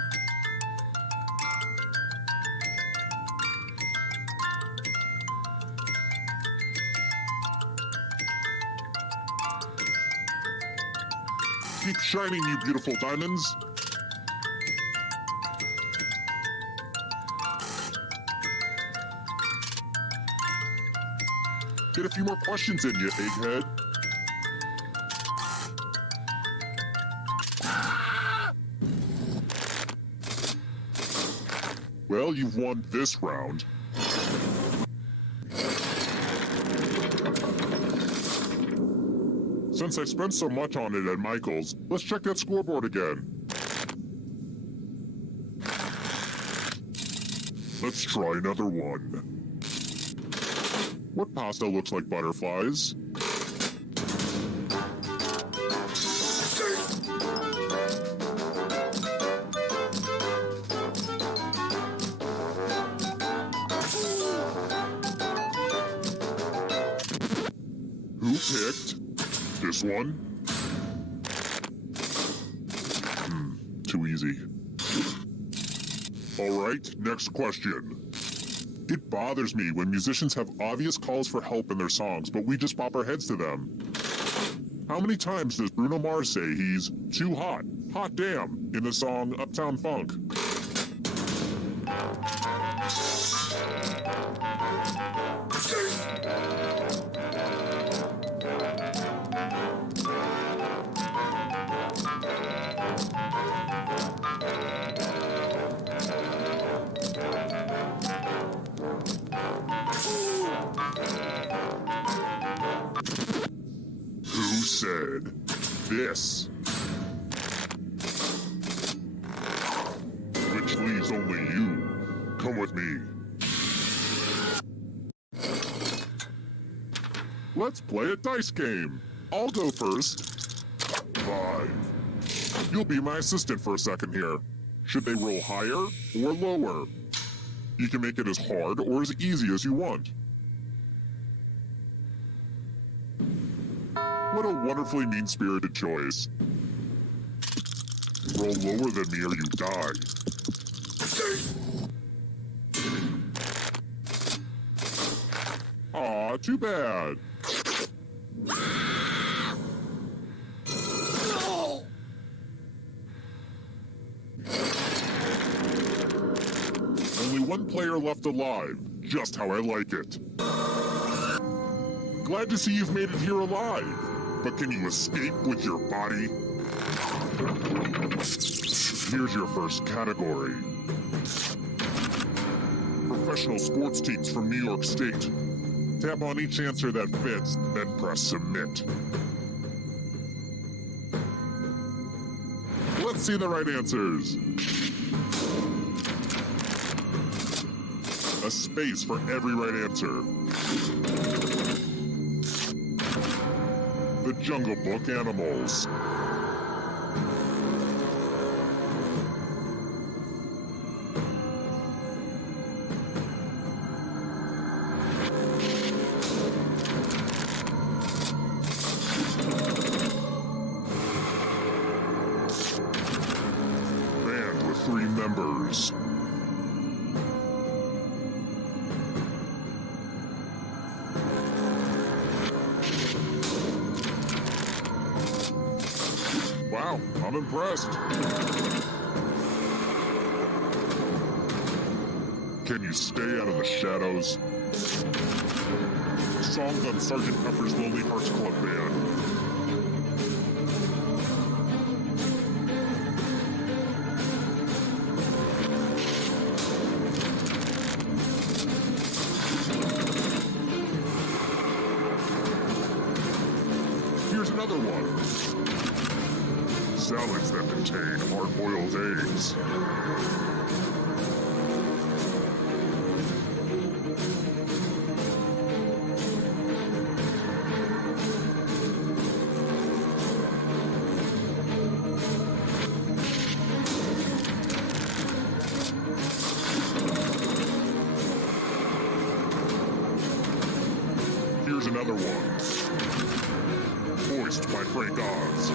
Keep shining, you beautiful diamonds. Get a few more questions in, you egghead. Well, you've won this round. Since I spent so much on it at Michael's, let's check that scoreboard again. Let's try another one. What pasta looks like butterflies? Who picked this one? Too easy. All right, next question. It bothers me when musicians have obvious calls for help in their songs, but we just bop our heads to them. How many times does Bruno Mars say he's too hot, hot damn, in the song Uptown Funk? Who said this? Which leaves only you. Come with me. Let's play a dice game. I'll go first. 5. You'll be my assistant for a second here. Should they roll higher or lower? You can make it as hard or as easy as you want. What a wonderfully mean-spirited choice. Roll lower than me or you die. Aw, too bad. one player left alive, just how I like it. Glad to see you've made it here alive, but can you escape with your body? Here's your first category. Professional sports teams from New York State. Tap on each answer that fits, then press submit. Let's see the right answers. A space for every right answer. The Jungle Book animals. Band with 3 members. Wow, I'm impressed. Can you stay out of the shadows? Songs on Sgt. Pepper's Lonely Hearts Club Band. Here's another one. Salads that contain hard-boiled eggs. Here's another one. Voiced by Frank Oz.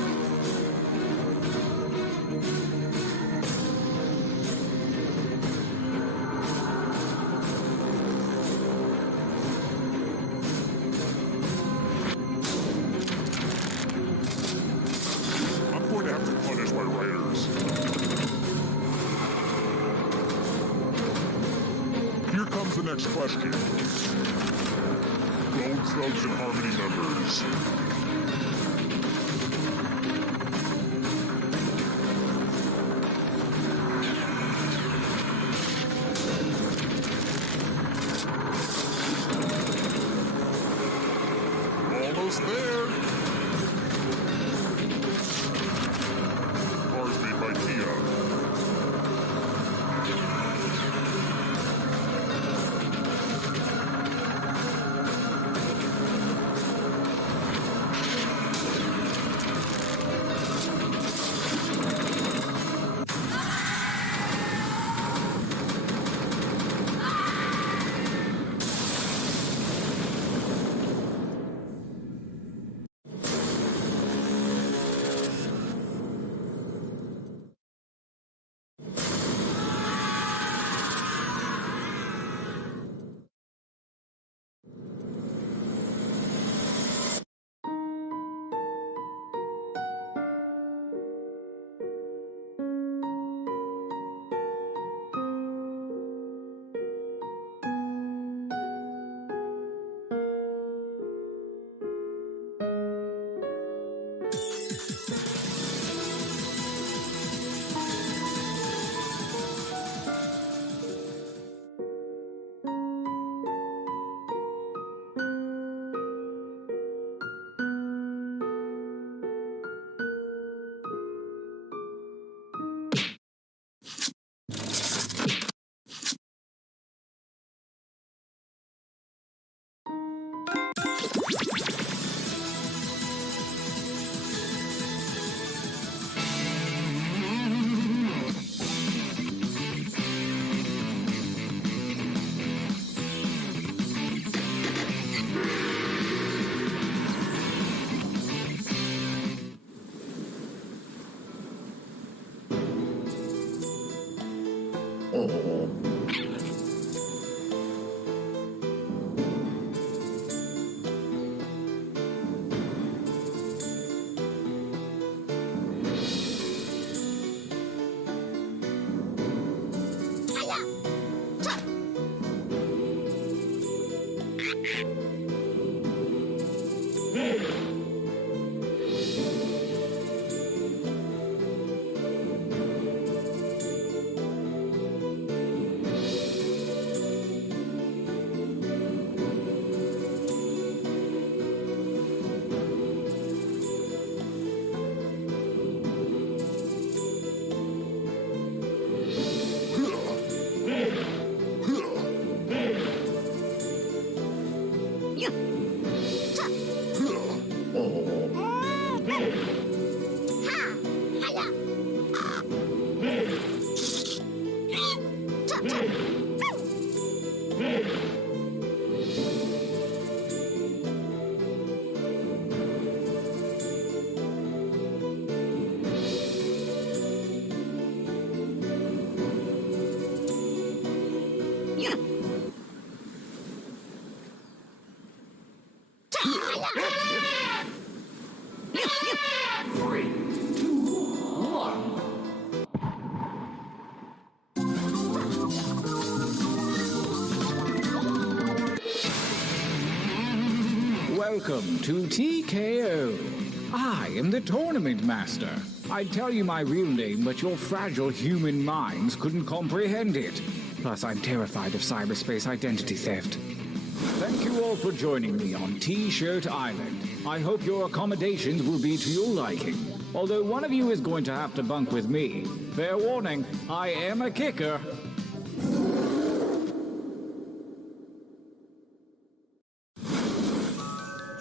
I'm going to have to punish my writers. Here comes the next question. Bone Thugs and Harmony members. Almost there. Cars made by Kia. 3, 2, 1. Welcome to TKO. I am the tournament master. I'd tell you my real name, but your fragile human minds couldn't comprehend it. Plus, I'm terrified of cyberspace identity theft. Thank you all for joining me on T-Shirt Island. I hope your accommodations will be to your liking. Although one of you is going to have to bunk with me. Fair warning, I am a kicker.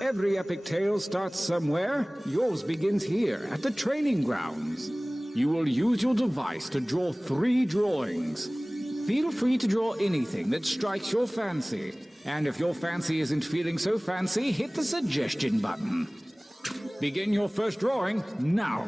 Every epic tale starts somewhere. Yours begins here, at the training grounds. You will use your device to draw 3 drawings. Feel free to draw anything that strikes your fancy. And if your fancy isn't feeling so fancy, hit the suggestion button. Begin your first drawing now.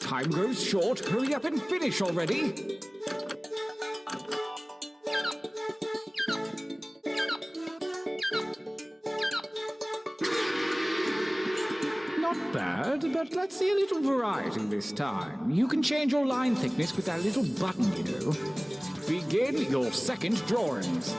Time grows short. Hurry up and finish already. Not bad, but let's see a little variety this time. You can change your line thickness with that little button, you know. Begin your second drawings.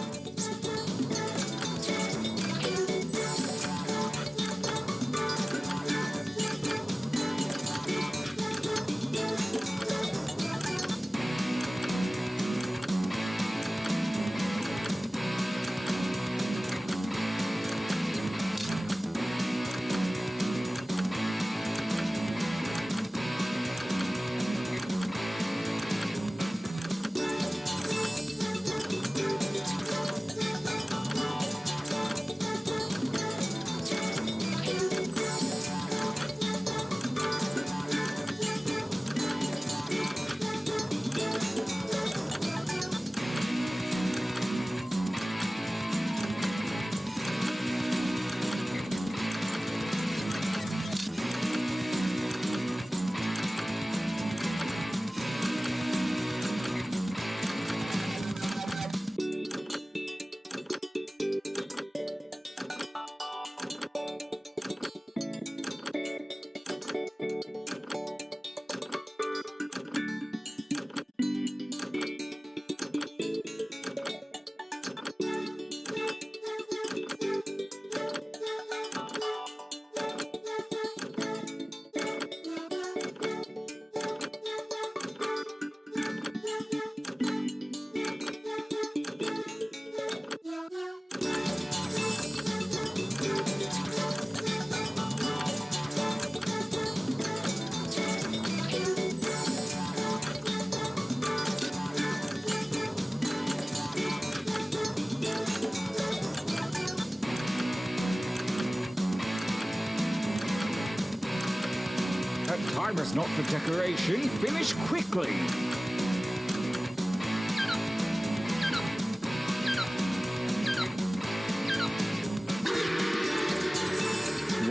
Time is not for decoration. Finish quickly.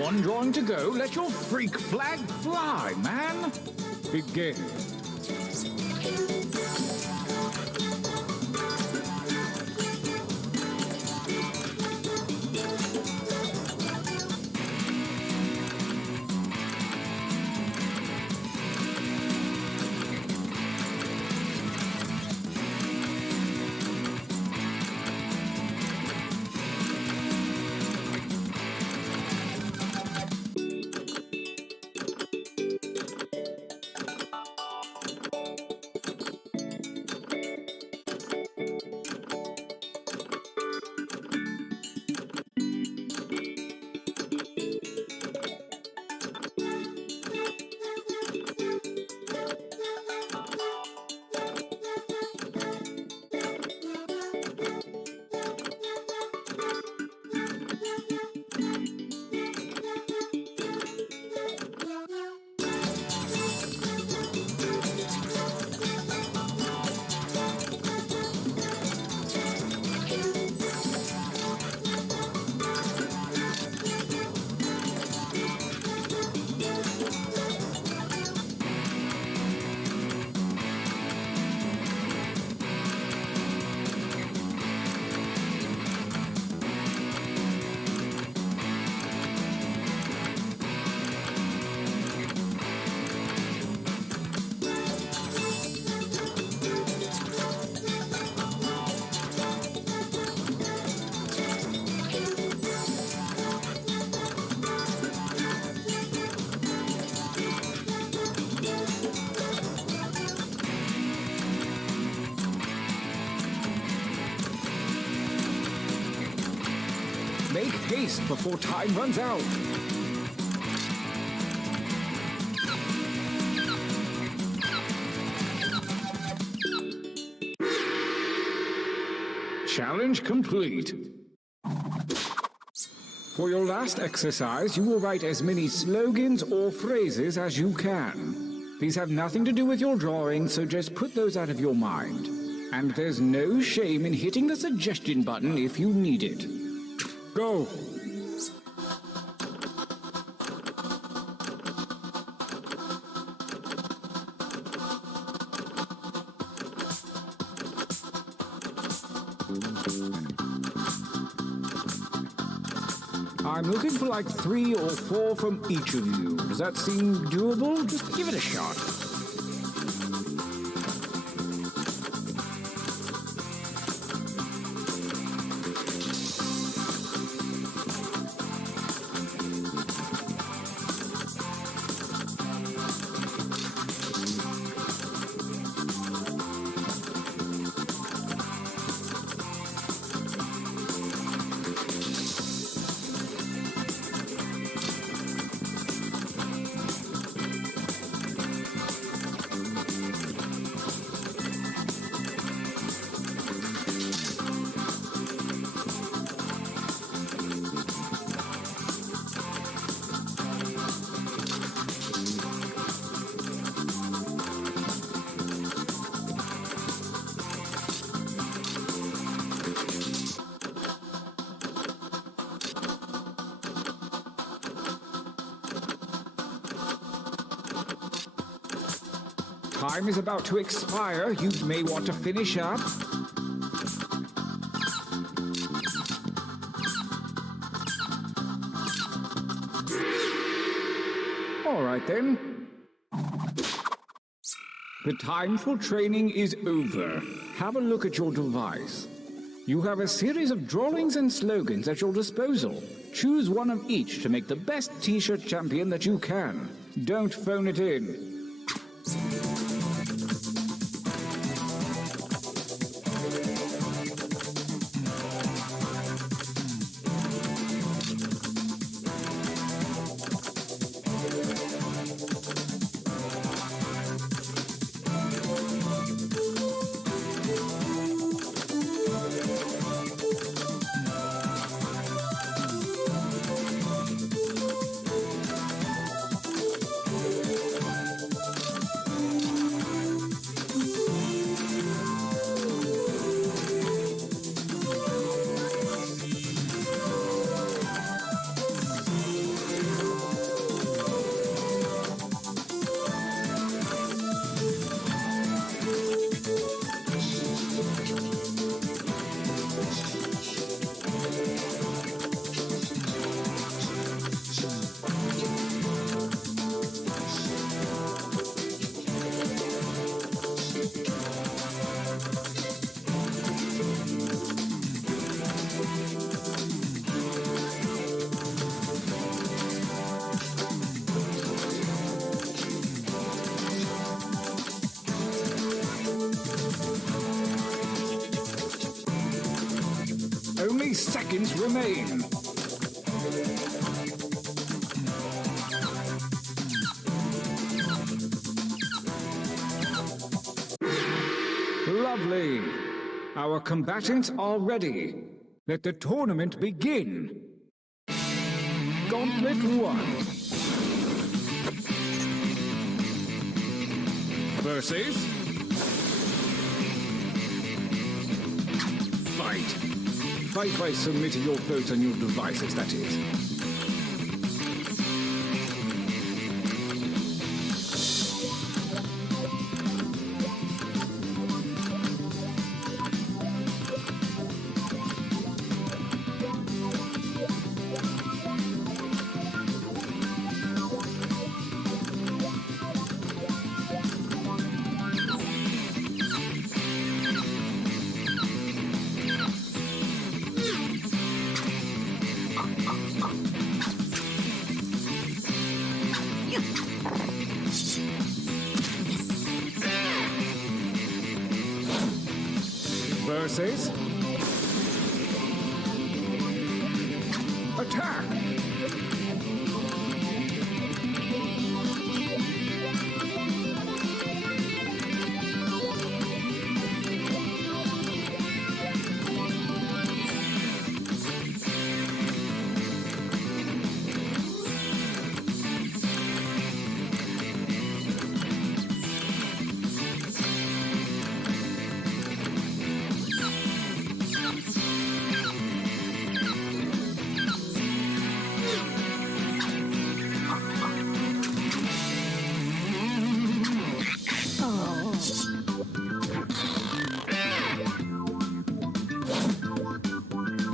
One drawing to go. Let your freak flag fly, man. Begin. Make haste before time runs out. Challenge complete. For your last exercise, you will write as many slogans or phrases as you can. These have nothing to do with your drawing, so just put those out of your mind. And there's no shame in hitting the suggestion button if you need it. Go! I'm looking for like 3 or 4 from each of you. Does that seem doable? Just give it a shot. Time is about to expire. You may want to finish up. All right then. The time for training is over. Have a look at your device. You have a series of drawings and slogans at your disposal. Choose one of each to make the best t-shirt champion that you can. Don't phone it in. seconds remain. Lovely. Our combatants are ready. Let the tournament begin. Gauntlet 1. Versus... Fight. Fight by submitting your votes on your devices, that is. Versus... Attack!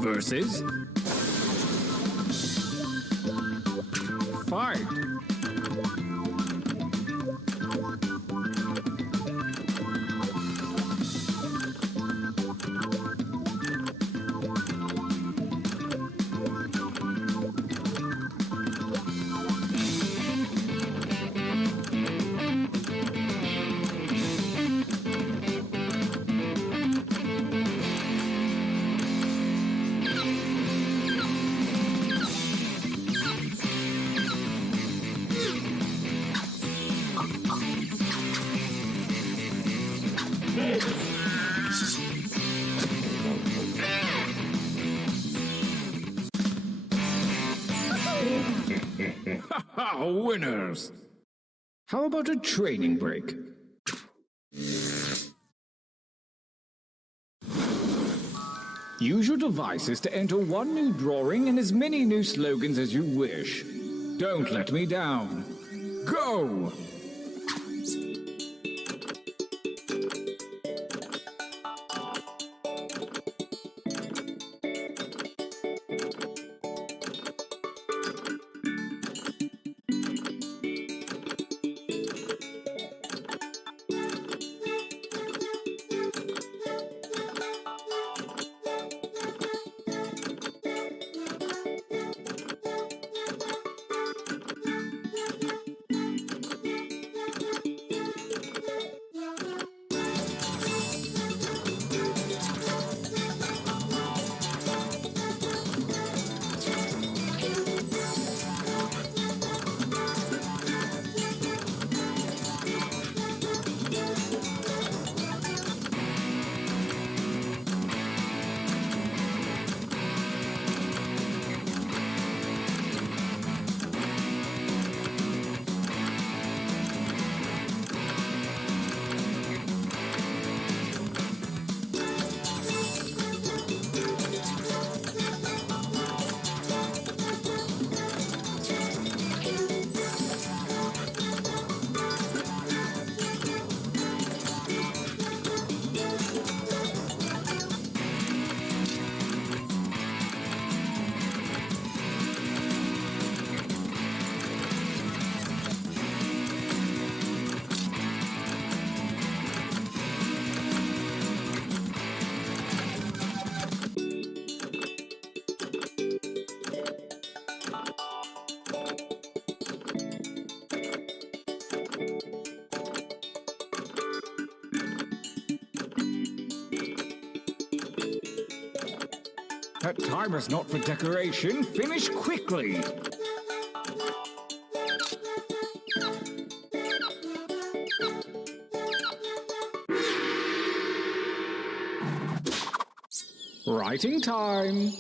Versus... Fight! Ha-ha, winners! How about a training break? Use your devices to enter one new drawing and as many new slogans as you wish. Don't let me down. Go! That time is not for decoration. Finish quickly. Writing time.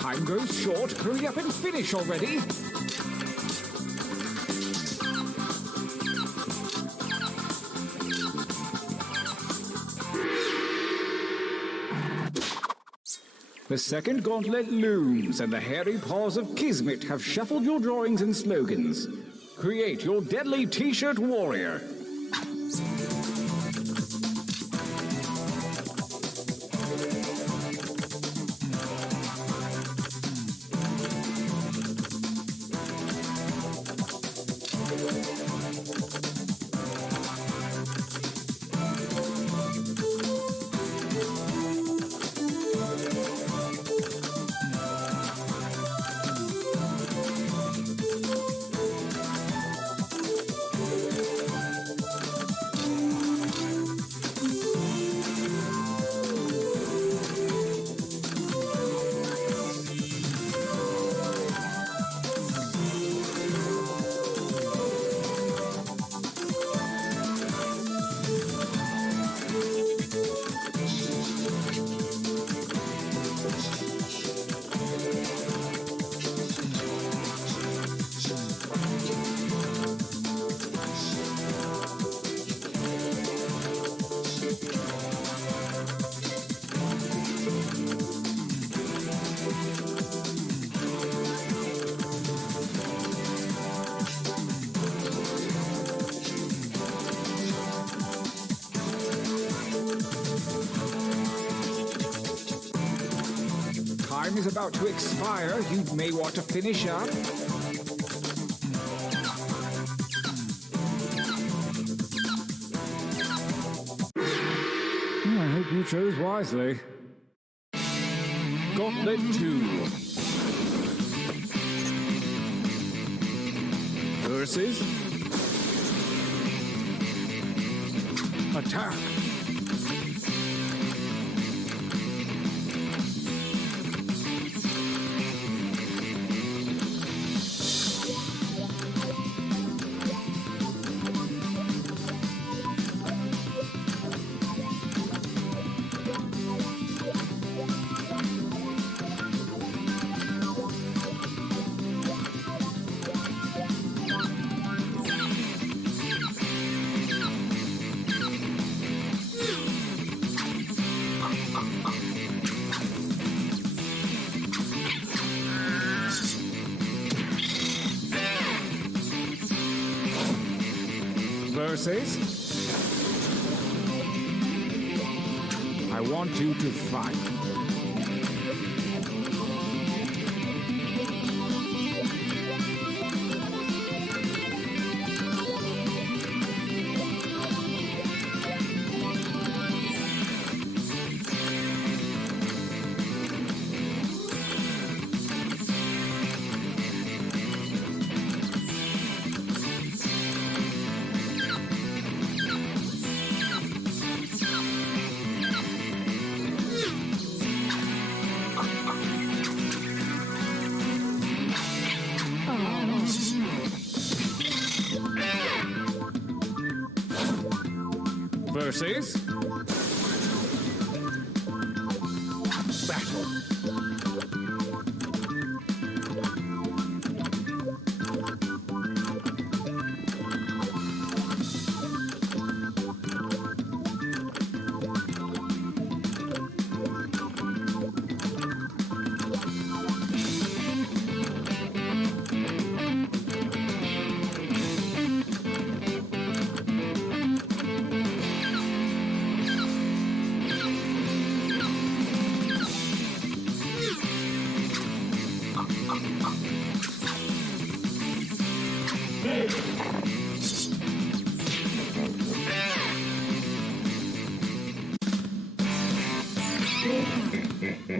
Time goes short. Hurry up and finish already. The second gauntlet looms, and the hairy paws of Kismet have shuffled your drawings and slogans. Create your deadly T-shirt warrior. Time is about to expire. You may want to finish up. I hope you chose wisely. Gauntlet 2. Versus... Attack. Versus... I want you to fight. Versus... Battle.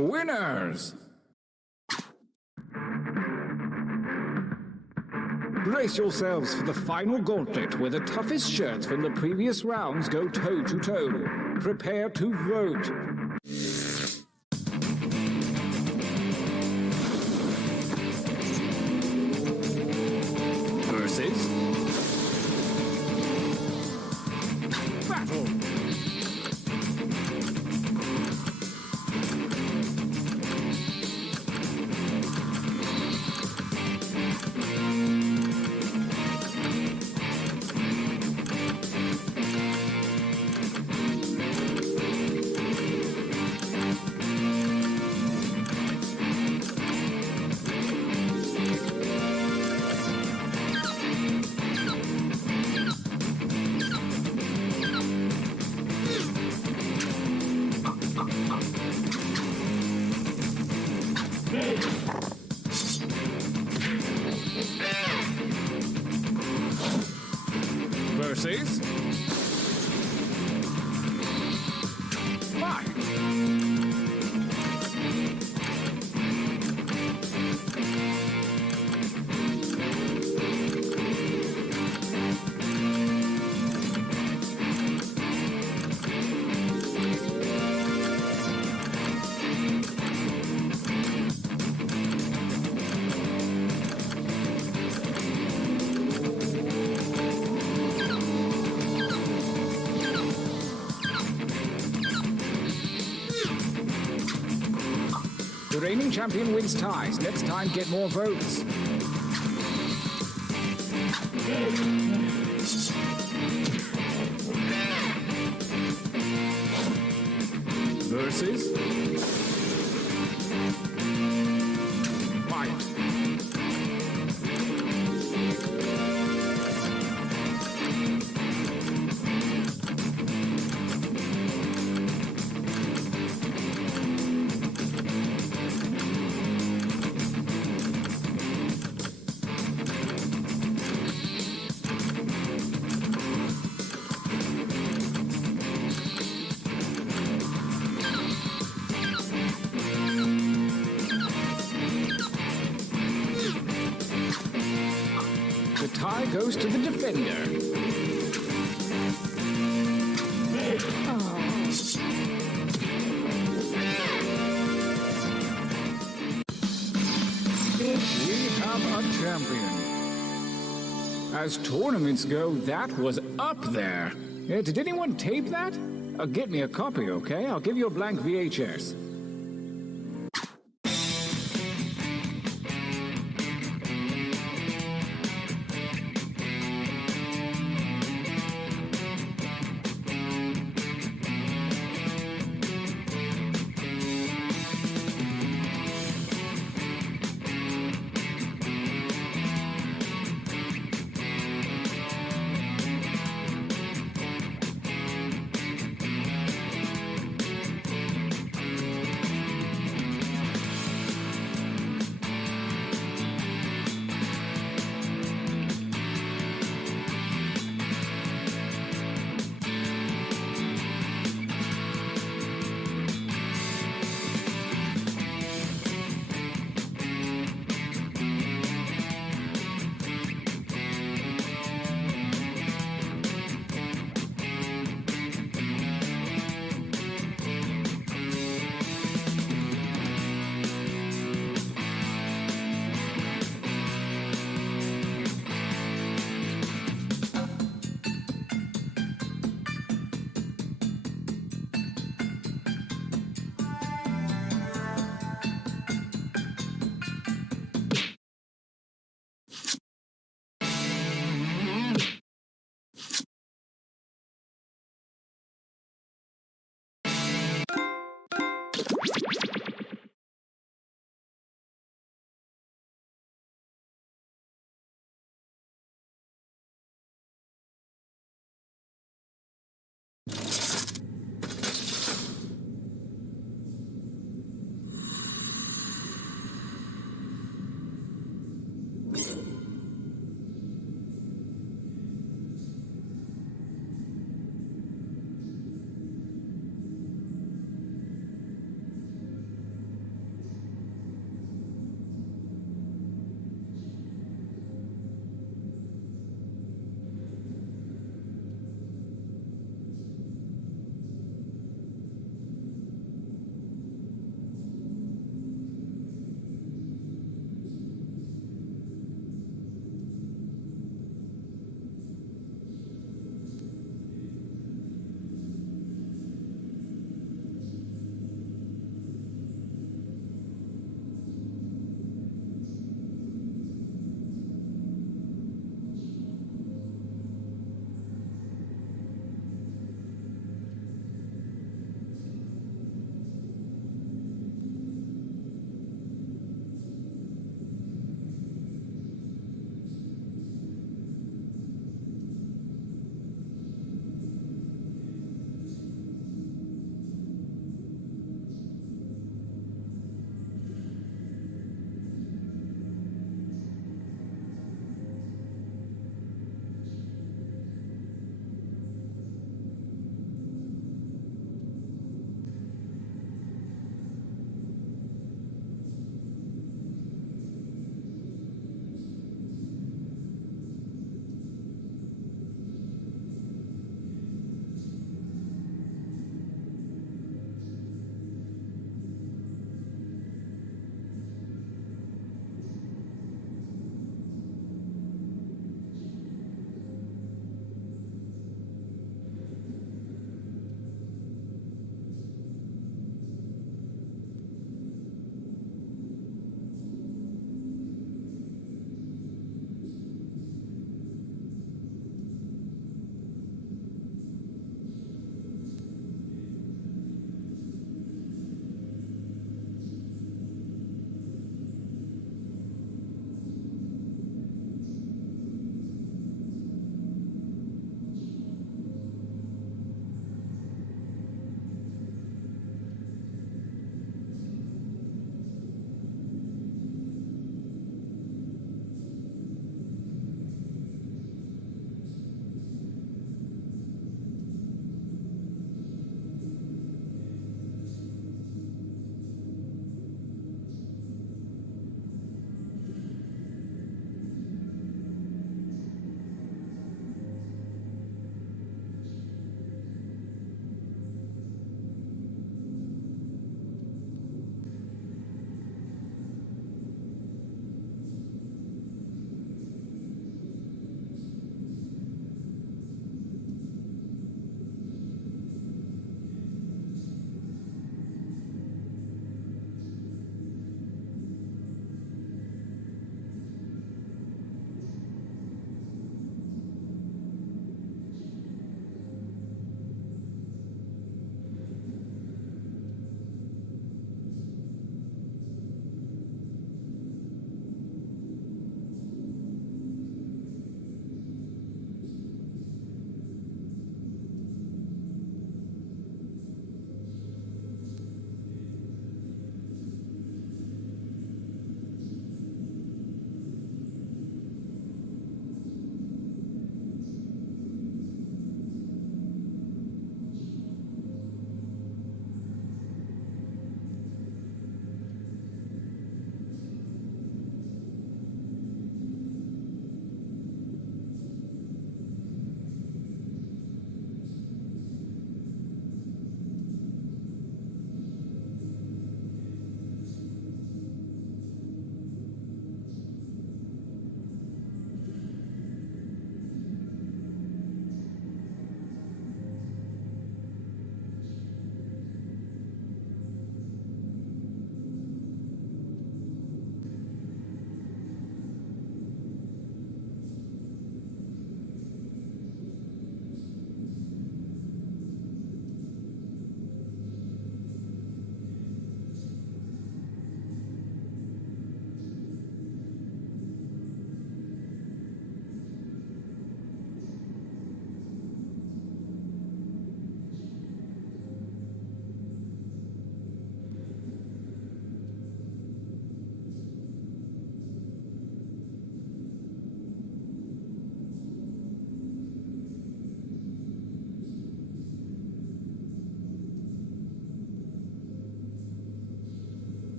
Winners! Brace yourselves for the final gauntlet where the toughest shirts from the previous rounds go toe-to-toe. Prepare to vote. Versus... battle! Versus... fight! The reigning champion wins ties. Next time, get more votes. Versus... fight. The tie goes to the defender. We have a champion. As tournaments go, that was up there. Did anyone tape that? Get me a copy, okay? I'll give you a blank VHS.